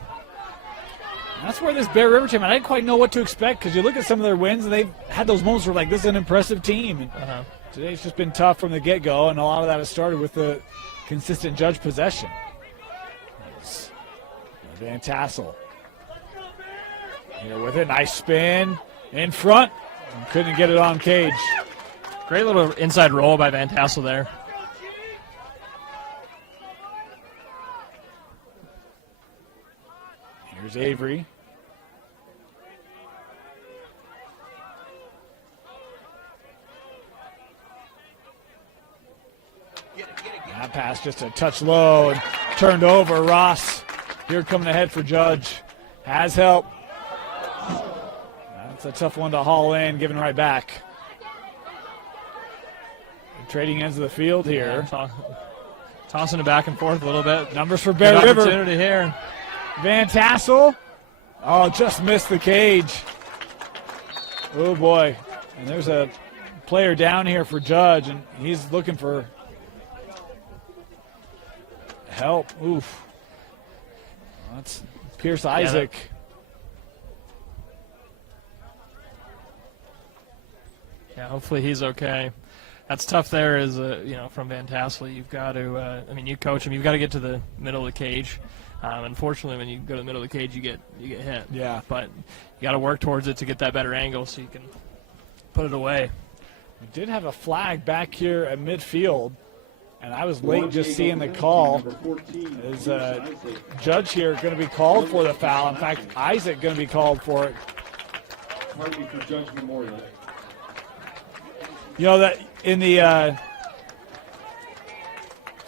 that's where this Bear River team, I didn't quite know what to expect because you look at some of their wins and they've had those moments where, like, this is an impressive team. And today it's just been tough from the get-go, and a lot of that has started with the consistent Judge possession. Van Tassel. Here with it, nice spin in front. Couldn't get it on cage. Great little inside roll by Van Tassel there. Here's Avery. That pass just a touch low and turned over. Ross here coming ahead for Judge. Has help. That's a tough one to haul in, giving right back. Trading ends of the field here. Yeah, tossing it back and forth a little bit. Numbers for Bear River. Opportunity here. Van Tassel. Oh, just missed the cage. Oh, boy. And there's a player down here for Judge, and he's looking for help. Oof. That's Pierce Isaac. Yeah, hopefully he's okay. That's tough there as, from Van Tassel. You've got to, you coach them. You've got to get to the middle of the cage. Unfortunately, when you go to the middle of the cage, you get hit. Yeah. But you got to work towards it to get that better angle so you can put it away. We did have a flag back here at midfield, and I was late just seeing the call. Is Judge here going to be called for the foul? In fact, Isaac going to be called for it. Targeting for Judge Memorial. You know that in the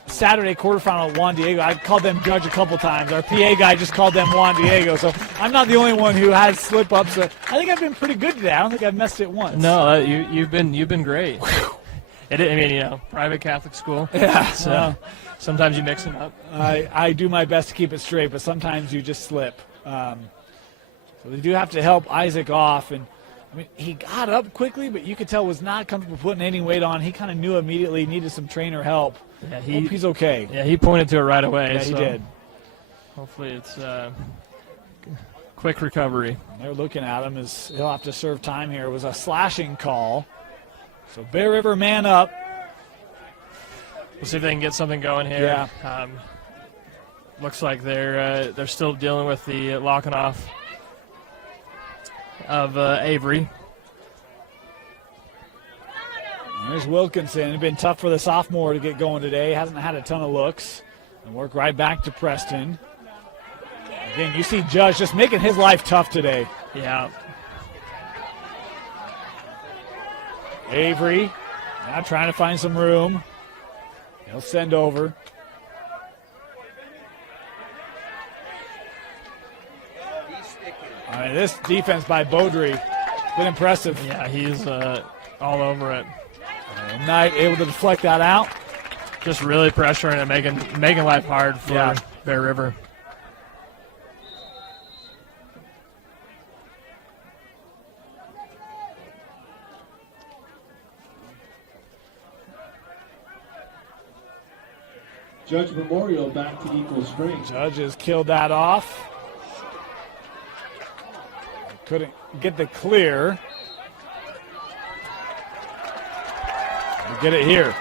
Saturday quarterfinal, Juan Diego, I called them Judge a couple times. Our PA guy just called them Juan Diego, so I'm not the only one who has slip-ups. I think I've been pretty good today. I don't think I've messed it once. No, you've been great. Private Catholic school. Yeah. So sometimes you mix them up. I do my best to keep it straight, but sometimes you just slip. So they do have to help Isaac off, and he got up quickly, but you could tell was not comfortable putting any weight on. He kind of knew immediately he needed some trainer help. Yeah, hope he's okay. Yeah, he pointed to it right away. Yeah, he did. Hopefully it's quick recovery. They're looking at him as he'll have to serve time here. It was a slashing call. So Bear River man up. We'll see if they can get something going here. Yeah. Looks like they're still dealing with the locking off of Avery. There's Wilkinson. It's been tough for the sophomore to get going today. Hasn't had a ton of looks. And work right back to Preston. Again, you see Judge just making his life tough today. Yeah. Avery now trying to find some room. He'll send over. This defense by Beaudry has been impressive. Yeah, he's all over it. Knight able to deflect that out. Just really pressuring and making life hard for Bear River. Judge Memorial back to equal strength. Judge has killed that off. Couldn't get the clear. We'll get it here.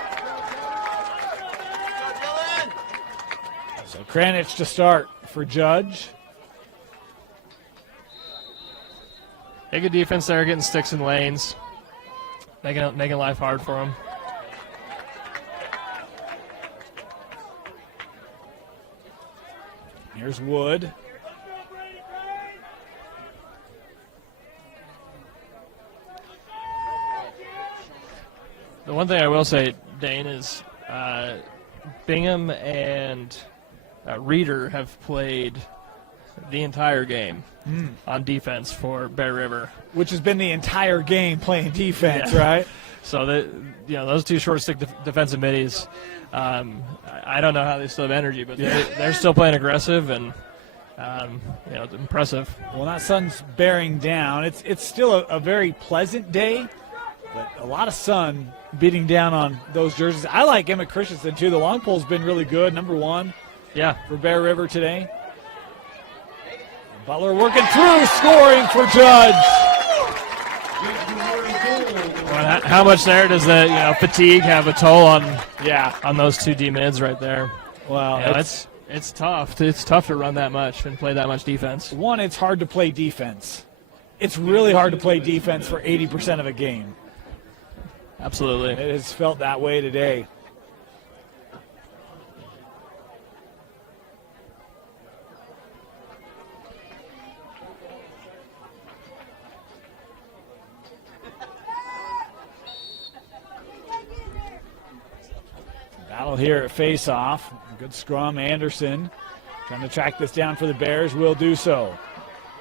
So Kranich to start for Judge. Good defense there, getting sticks in lanes, making life hard for him. Here's Wood. The one thing I will say, Dane, is Bingham and Reeder have played the entire game on defense for Bear River. Which has been the entire game playing defense, right? So those two short stick defensive middies, I don't know how they still have energy, but they're still playing aggressive and it's impressive. Well, that sun's bearing down. It's still a very pleasant day, but a lot of sun beating down on those jerseys. I like Emmett Christensen too. The long pole's been really good, number one. Yeah, for Bear River today. Butler working through, scoring for Judge. Well, how much there does the fatigue have a toll on those two D mids right there? Well, it's tough. It's tough to run that much and play that much defense. One, it's hard to play defense. It's really hard to play defense for 80% of a game. Absolutely, it has felt that way today. Battle here at face-off. Good scrum. Anderson trying to track this down for the Bears. Will do so.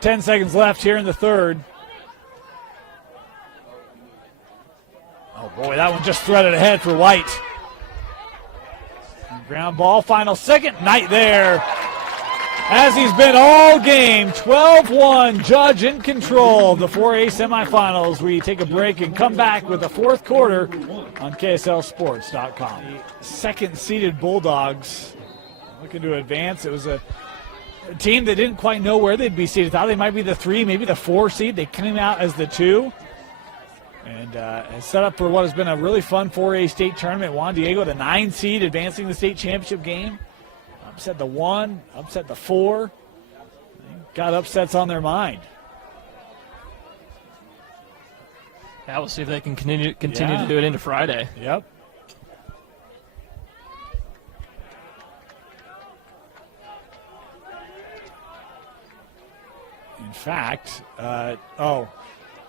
10 seconds left here in the third. Oh, boy, that one just threaded ahead for White. Ground ball, final second. Knight there. As he's been all game, 12-1, Judge in control of the 4A semifinals. We take a break and come back with the fourth quarter on KSLSports.com. The second-seeded Bulldogs looking to advance. It was a team that didn't quite know where they'd be seeded. Thought they might be the 3, maybe the 4 seed. They came out as the 2. And set up for what has been a really fun 4A state tournament. Juan Diego, the 9 seed, advancing the state championship game. Upset the 1, upset the 4. Got upsets on their mind. Yeah, we'll see if they can continue to do it into Friday. Yep. In fact,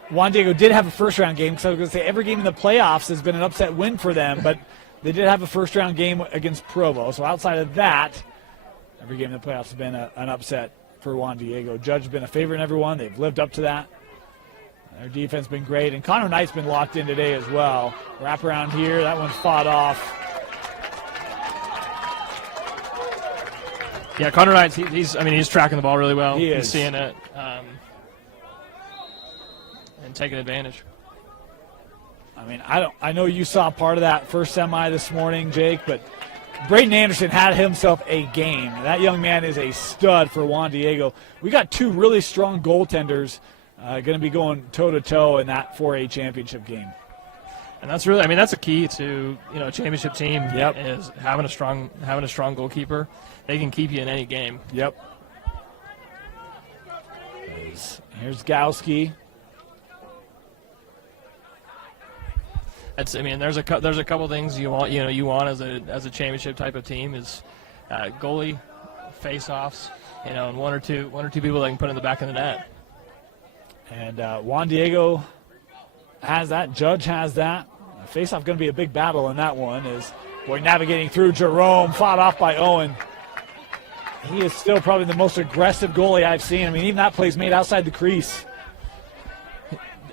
Juan Diego did have a first-round game, so I was going to say every game in the playoffs has been an upset win for them, but they did have a first-round game against Provo. So outside of that, every game in the playoffs has been an upset for Juan Diego. Judge has been a favorite in every one. They've lived up to that. Their defense has been great, and Connor Knight's been locked in today as well. Wrap around here, that one fought off. Yeah, Connor Knight, he's tracking the ball really well. He's seeing it and taking advantage. I mean, I know you saw part of that first semi this morning, Jake, but Braden Anderson had himself a game. That young man is a stud for Juan Diego. We got 2 really strong goaltenders going to be going toe-to-toe in that 4A championship game. And that's really, that's a key to a championship team. Yep. Is having a strong goalkeeper. They can keep you in any game. Yep. Here's Gowski. There's a couple things you want as a championship type of team is goalie, face-offs, and one or two people that can put in the back of the net. And Juan Diego has that. Judge has that. Face-off going to be a big battle in that one. Navigating through Jerome, fought off by Owen. He is still probably the most aggressive goalie I've seen. Even that play's made outside the crease.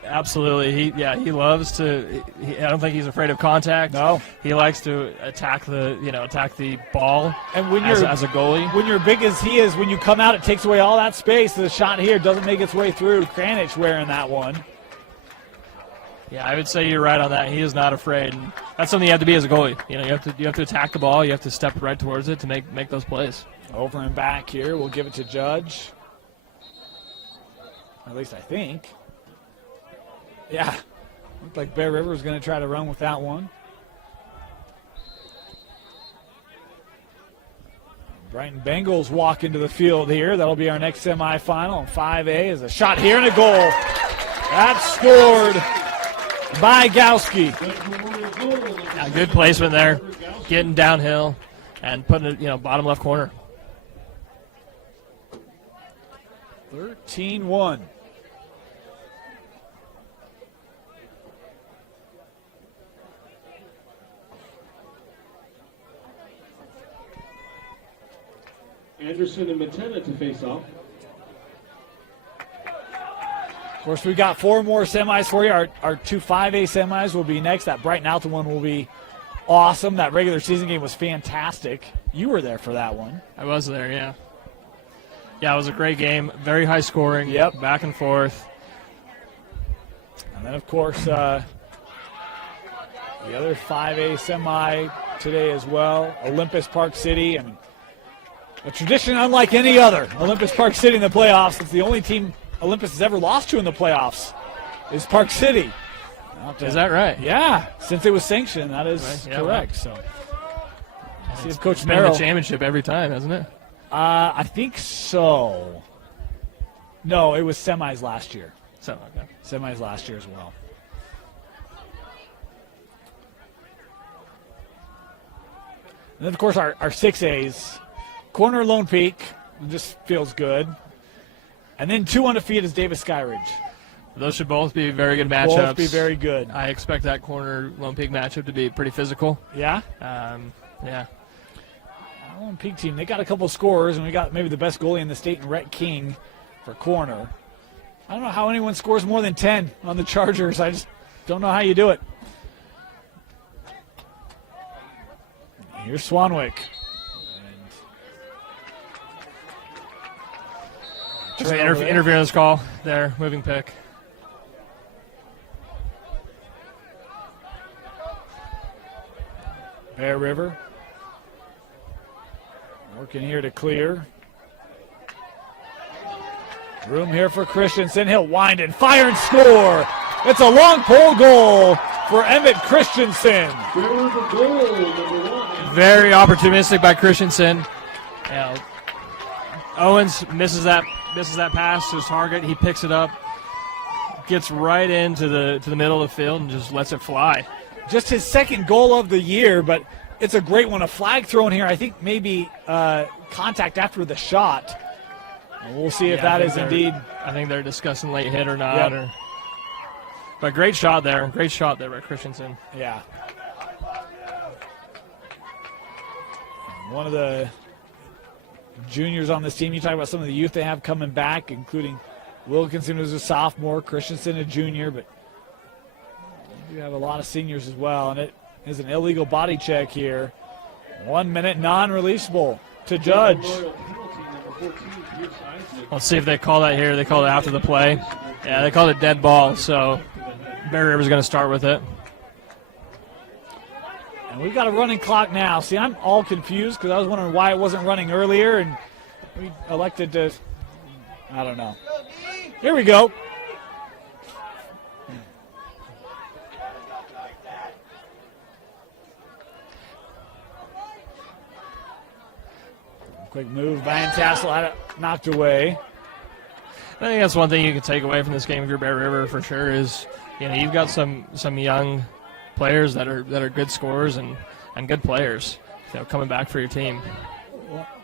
Absolutely. He loves to. I don't think he's afraid of contact. No. He likes to attack the ball. And when as a goalie, when you're big as he is, when you come out, it takes away all that space. The shot here doesn't make its way through. Kranich wearing that one. Yeah, I would say you're right on that. He is not afraid. And that's something you have to be as a goalie. You have to attack the ball. You have to step right towards it to make those plays. Over and back here. We'll give it to Judge. At least I think. Yeah. Looked like Bear River was going to try to run with that one. Brighton Bengals walk into the field here. That'll be our next semifinal. 5A is a shot here and a goal. That's scored by Gowski. Yeah, good placement there. Getting downhill and putting it, bottom left corner. 13-1. Anderson and Matena to face off. Of course, we've got 4 more semis for you. Our 2 5A semis will be next. That Brighton Alton one will be awesome. That regular season game was fantastic. You were there for that one. I was there, yeah. Yeah, it was a great game. Very high scoring. Yep. Back and forth. And then, of course, the other 5A semi today as well. Olympus Park City. A tradition unlike any other. Olympus Park City in the playoffs. It's the only team Olympus has ever lost to in the playoffs is Park City. Is that right? Yeah. Since it was sanctioned, that is right. Yeah, correct. Well. So, see if Coach It's been Merrill. the championship every time, hasn't it? I think so. No, it was semis last year. Okay. Semis last year as well. And then, of course, our 6As. Corner Lone Peak just feels good. And then 2 undefeated is Davis Skyridge. Those should both be very good matchups. Both be very good. I expect that corner Lone Peak matchup to be pretty physical. Yeah? Yeah. Lone Peak team, they got a couple scorers, and we got maybe the best goalie in the state in Rhett King for corner. I don't know how anyone scores more than 10 on the Chargers. I just don't know how you do it. Here's Swanwick. Just interference call there, moving pick. Bear River. Working here to clear. Room here for Christensen. He'll wind and fire and score. It's a long pole goal for Emmett Christensen. There was a goal, number 1. Very opportunistic by Christensen. Owens misses that pass to his target. He picks it up, gets right into the middle of the field, and just lets it fly. Just his second goal of the year, but it's a great one. A flag thrown here. I think maybe contact after the shot. And we'll see if that is indeed. I think they're discussing late hit or not. Yep. But great shot there. Great shot there by Christensen. Yeah. One of the juniors on this team. You talk about some of the youth they have coming back, including Wilkinson, who's a sophomore, Christensen, a junior, but you have a lot of seniors as well. And it is an illegal body check here. 1 minute non-releasable to Judge. Let's see if they call that here. They called it after the play. Yeah, they called it dead ball, so Bear River's going to start with it. And we've got a running clock now. See, I'm all confused because I was wondering why it wasn't running earlier, and we elected to, I don't know. Here we go. Quick move, Van Tassel had it knocked away. I think that's one thing you can take away from this game if you're Bear River for sure is, you've got some young players that are good scorers and good players, coming back for your team.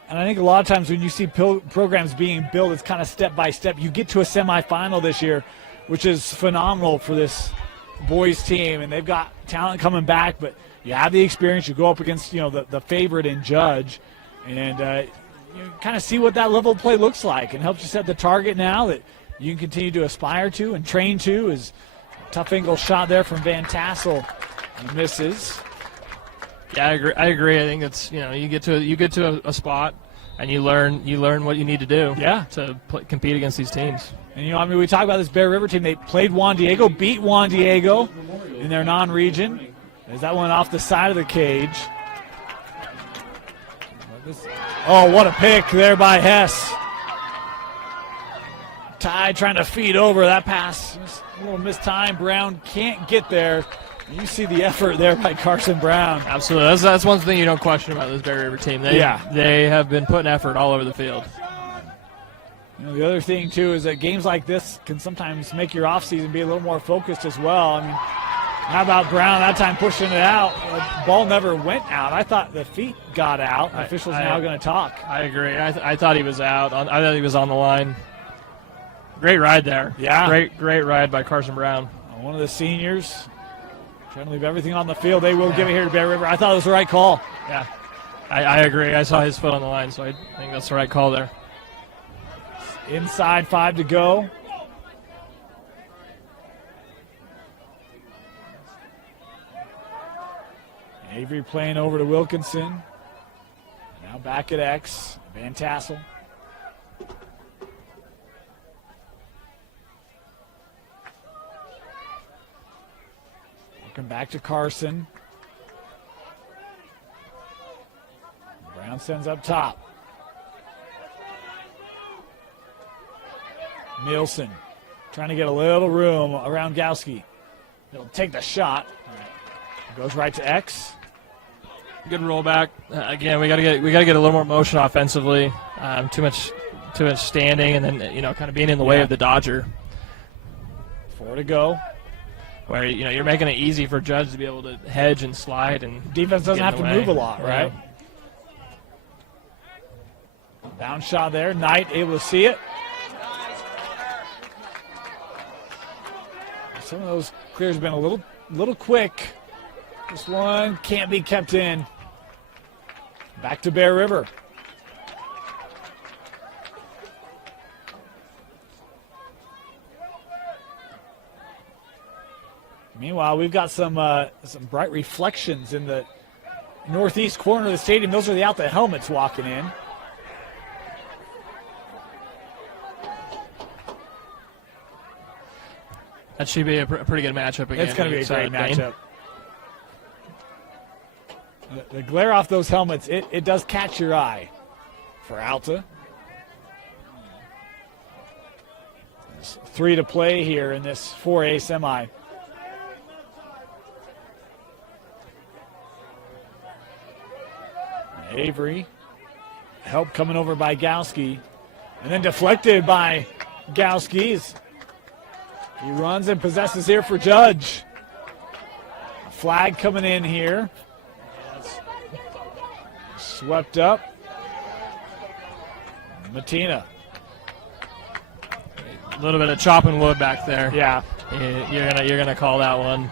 And I think a lot of times when you see programs being built, it's kind of step by step. You get to a semifinal this year, which is phenomenal for this boys team, and they've got talent coming back, but you have the experience. You go up against the favorite in Judge, and you kind of see what that level of play looks like, and helps you set the target now that you can continue to aspire to and train to. Is a tough angle shot there from Van Tassel, and misses. Yeah, I agree. I think it's you get to a spot and you learn what you need to do. Yeah. To compete against these teams. And we talk about this Bear River team. They played Juan Diego, beat Juan Diego in their non-region. There's that one off the side of the cage. Oh, what a pick there by Hess. Ty trying to feed over that pass. Just a little mistime. Brown can't get there. You see the effort there by Carson Brown. Absolutely. That's one thing you don't question about this Bear River team. They have been putting effort all over the field. The other thing, too, is that games like this can sometimes make your offseason be a little more focused as well. I mean, how about Brown that time pushing it out? The ball never went out. I thought the feet got out. The official's now going to talk. I agree. I thought he was out. I thought he was on the line. Great ride there. Yeah. Great ride by Carson Brown. One of the seniors trying to leave everything on the field. They will give it here to Bear River. I thought it was the right call. Yeah, I agree. I saw his foot on the line, so I think that's the right call there. Inside 5 to go. Avery playing over to Wilkinson. Now back at X. Van Tassel. Working back to Carson. Brown sends up top. Nielsen trying to get a little room around Gowski. He'll take the shot. Goes right to X. Good rollback. Again, we got to get a little more motion offensively. Too much standing, and then kind of being in the way of the Dodger. 4 to go. Where you're making it easy for Judge to be able to hedge and slide, and defense doesn't have to way. move a lot, right? Down shot there. Knight able to see it. Some of those clears have been a little quick. This one can't be kept in. Back to Bear River. Meanwhile, we've got some bright reflections in the northeast corner of the stadium. Those are the Alta helmets walking in. That should be a pretty good matchup again. It's going to be a great matchup. The glare off those helmets, it does catch your eye for Alta. There's 3 to play here in this 4A semi. Avery, help coming over by Gowski, and then deflected by Gowski. He runs and possesses here for Judge. Flag coming in here. Swept up. Matina. A little bit of chopping wood back there. Yeah. You're gonna call that one.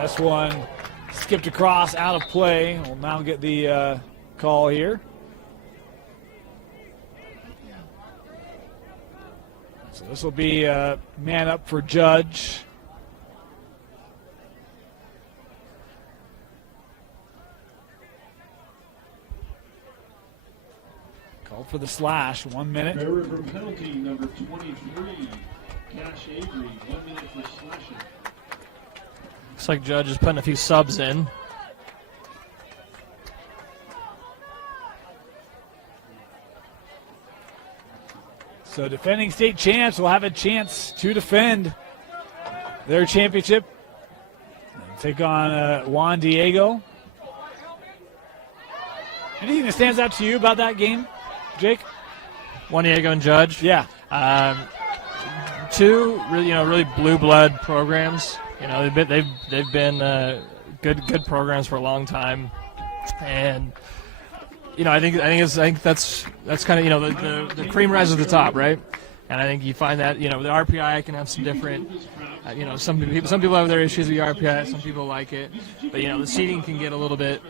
This one skipped across, out of play. We'll now get the call here. So this will be man up for Judge. Called for the slash, 1 minute. Bear River penalty number 23, Cash Avery, 1 minute for slashing. Looks like Judge is putting a few subs in. So defending state champs will have a chance to defend their championship. Take on Juan Diego. Anything that stands out to you about that game, Jake? Juan Diego and Judge. Yeah. Two really blue blood programs. They've been good programs for a long time, and I think that's kind of the cream rises to the top, right? And I think you find that the RPI can have some different. Some people have their issues with the RPI. Some people like it, but the seating can get a little bit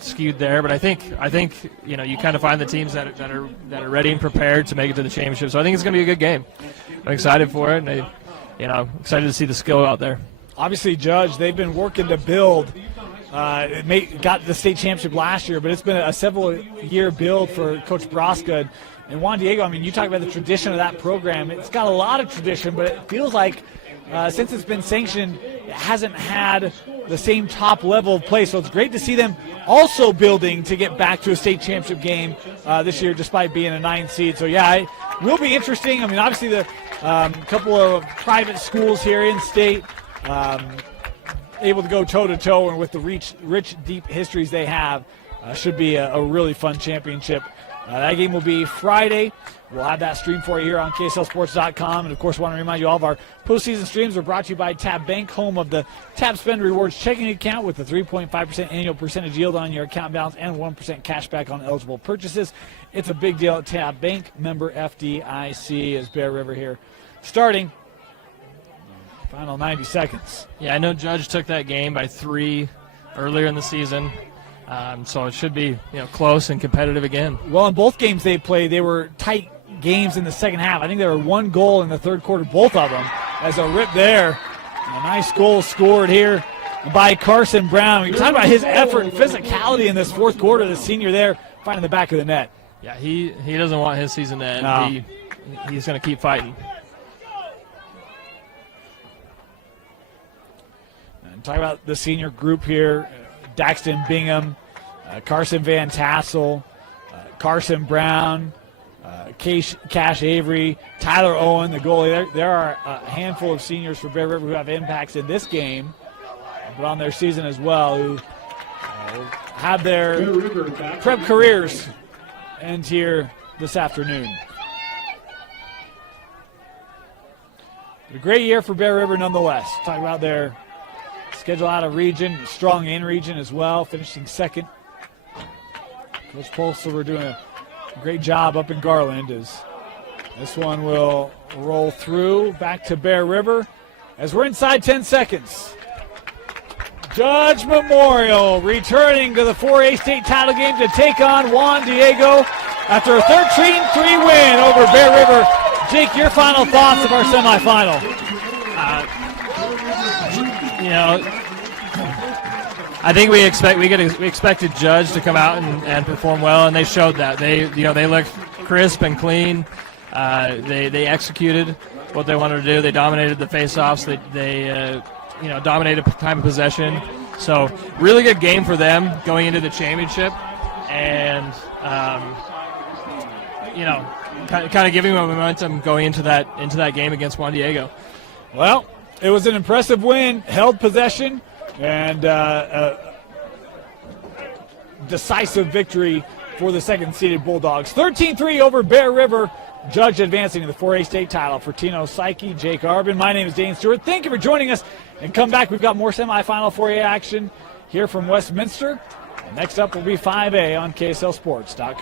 skewed there. But I think you kind of find the teams that are ready and prepared to make it to the championship. So I think it's going to be a good game. I'm excited for it, and excited to see the skill out there. Obviously, Judge, they've been working to build. Got the state championship last year, but it's been a several-year build for Coach Braska. And Juan Diego, you talk about the tradition of that program. It's got a lot of tradition, but it feels like since it's been sanctioned, it hasn't had the same top level of play. So it's great to see them also building to get back to a state championship game this year, despite being a 9 seed. So, yeah, it will be interesting. Obviously the couple of private schools here in state able to go toe-to-toe, and with the rich, deep histories they have, should be a really fun championship. That game will be Friday. We'll have that stream for you here on KSLSports.com. And, of course, want to remind you all of our postseason streams are brought to you by Tab Bank, home of the Tab Spend Rewards checking account with a 3.5% annual percentage yield on your account balance and 1% cash back on eligible purchases. It's a big deal at Tab Bank. Member FDIC is Bear River here. Starting final 90 seconds. Yeah, I know Judge took that game by 3 earlier in the season. So it should be close and competitive again. Well, in both games they played, they were tight games in the second half. I think there were 1 goal in the third quarter, both of them. As a rip there, a nice goal scored here by Carson Brown. You talk about his effort and physicality in this fourth quarter, the senior there finding the back of the net. Yeah, he doesn't want his season to end. No. He's going to keep fighting. And talk about the senior group here. Daxton Bingham, Carson Van Tassel, Carson Brown, Cash Avery, Tyler Owen, the goalie. There are a handful of seniors for Bear River who have impacts in this game, but on their season as well, who have their prep careers end here this afternoon. A great year for Bear River nonetheless. Talk about their schedule out of region, strong in region as well, finishing second. Coach Polster doing a great job up in Garland as this one will roll through back to Bear River as we're inside 10 seconds. Judge Memorial returning to the 4A state title game to take on Juan Diego after a 13-3 win over Bear River. Jake, your final thoughts of our semifinal? I think we expected Judge to come out and perform well, and they showed that. They looked crisp and clean. They executed what they wanted to do. They dominated the face-offs. They dominated time of possession. So really good game for them going into the championship, and kind of giving them momentum going into that game against Juan Diego. Well, it was an impressive win, held possession, and decisive victory for the second-seeded Bulldogs. 13-3 over Bear River. Judge advancing to the 4A state title for Tino Psyche, Jake Arbin. My name is Dane Stewart. Thank you for joining us. And come back. We've got more semifinal 4A action here from Westminster. And next up will be 5A on KSLSports.com.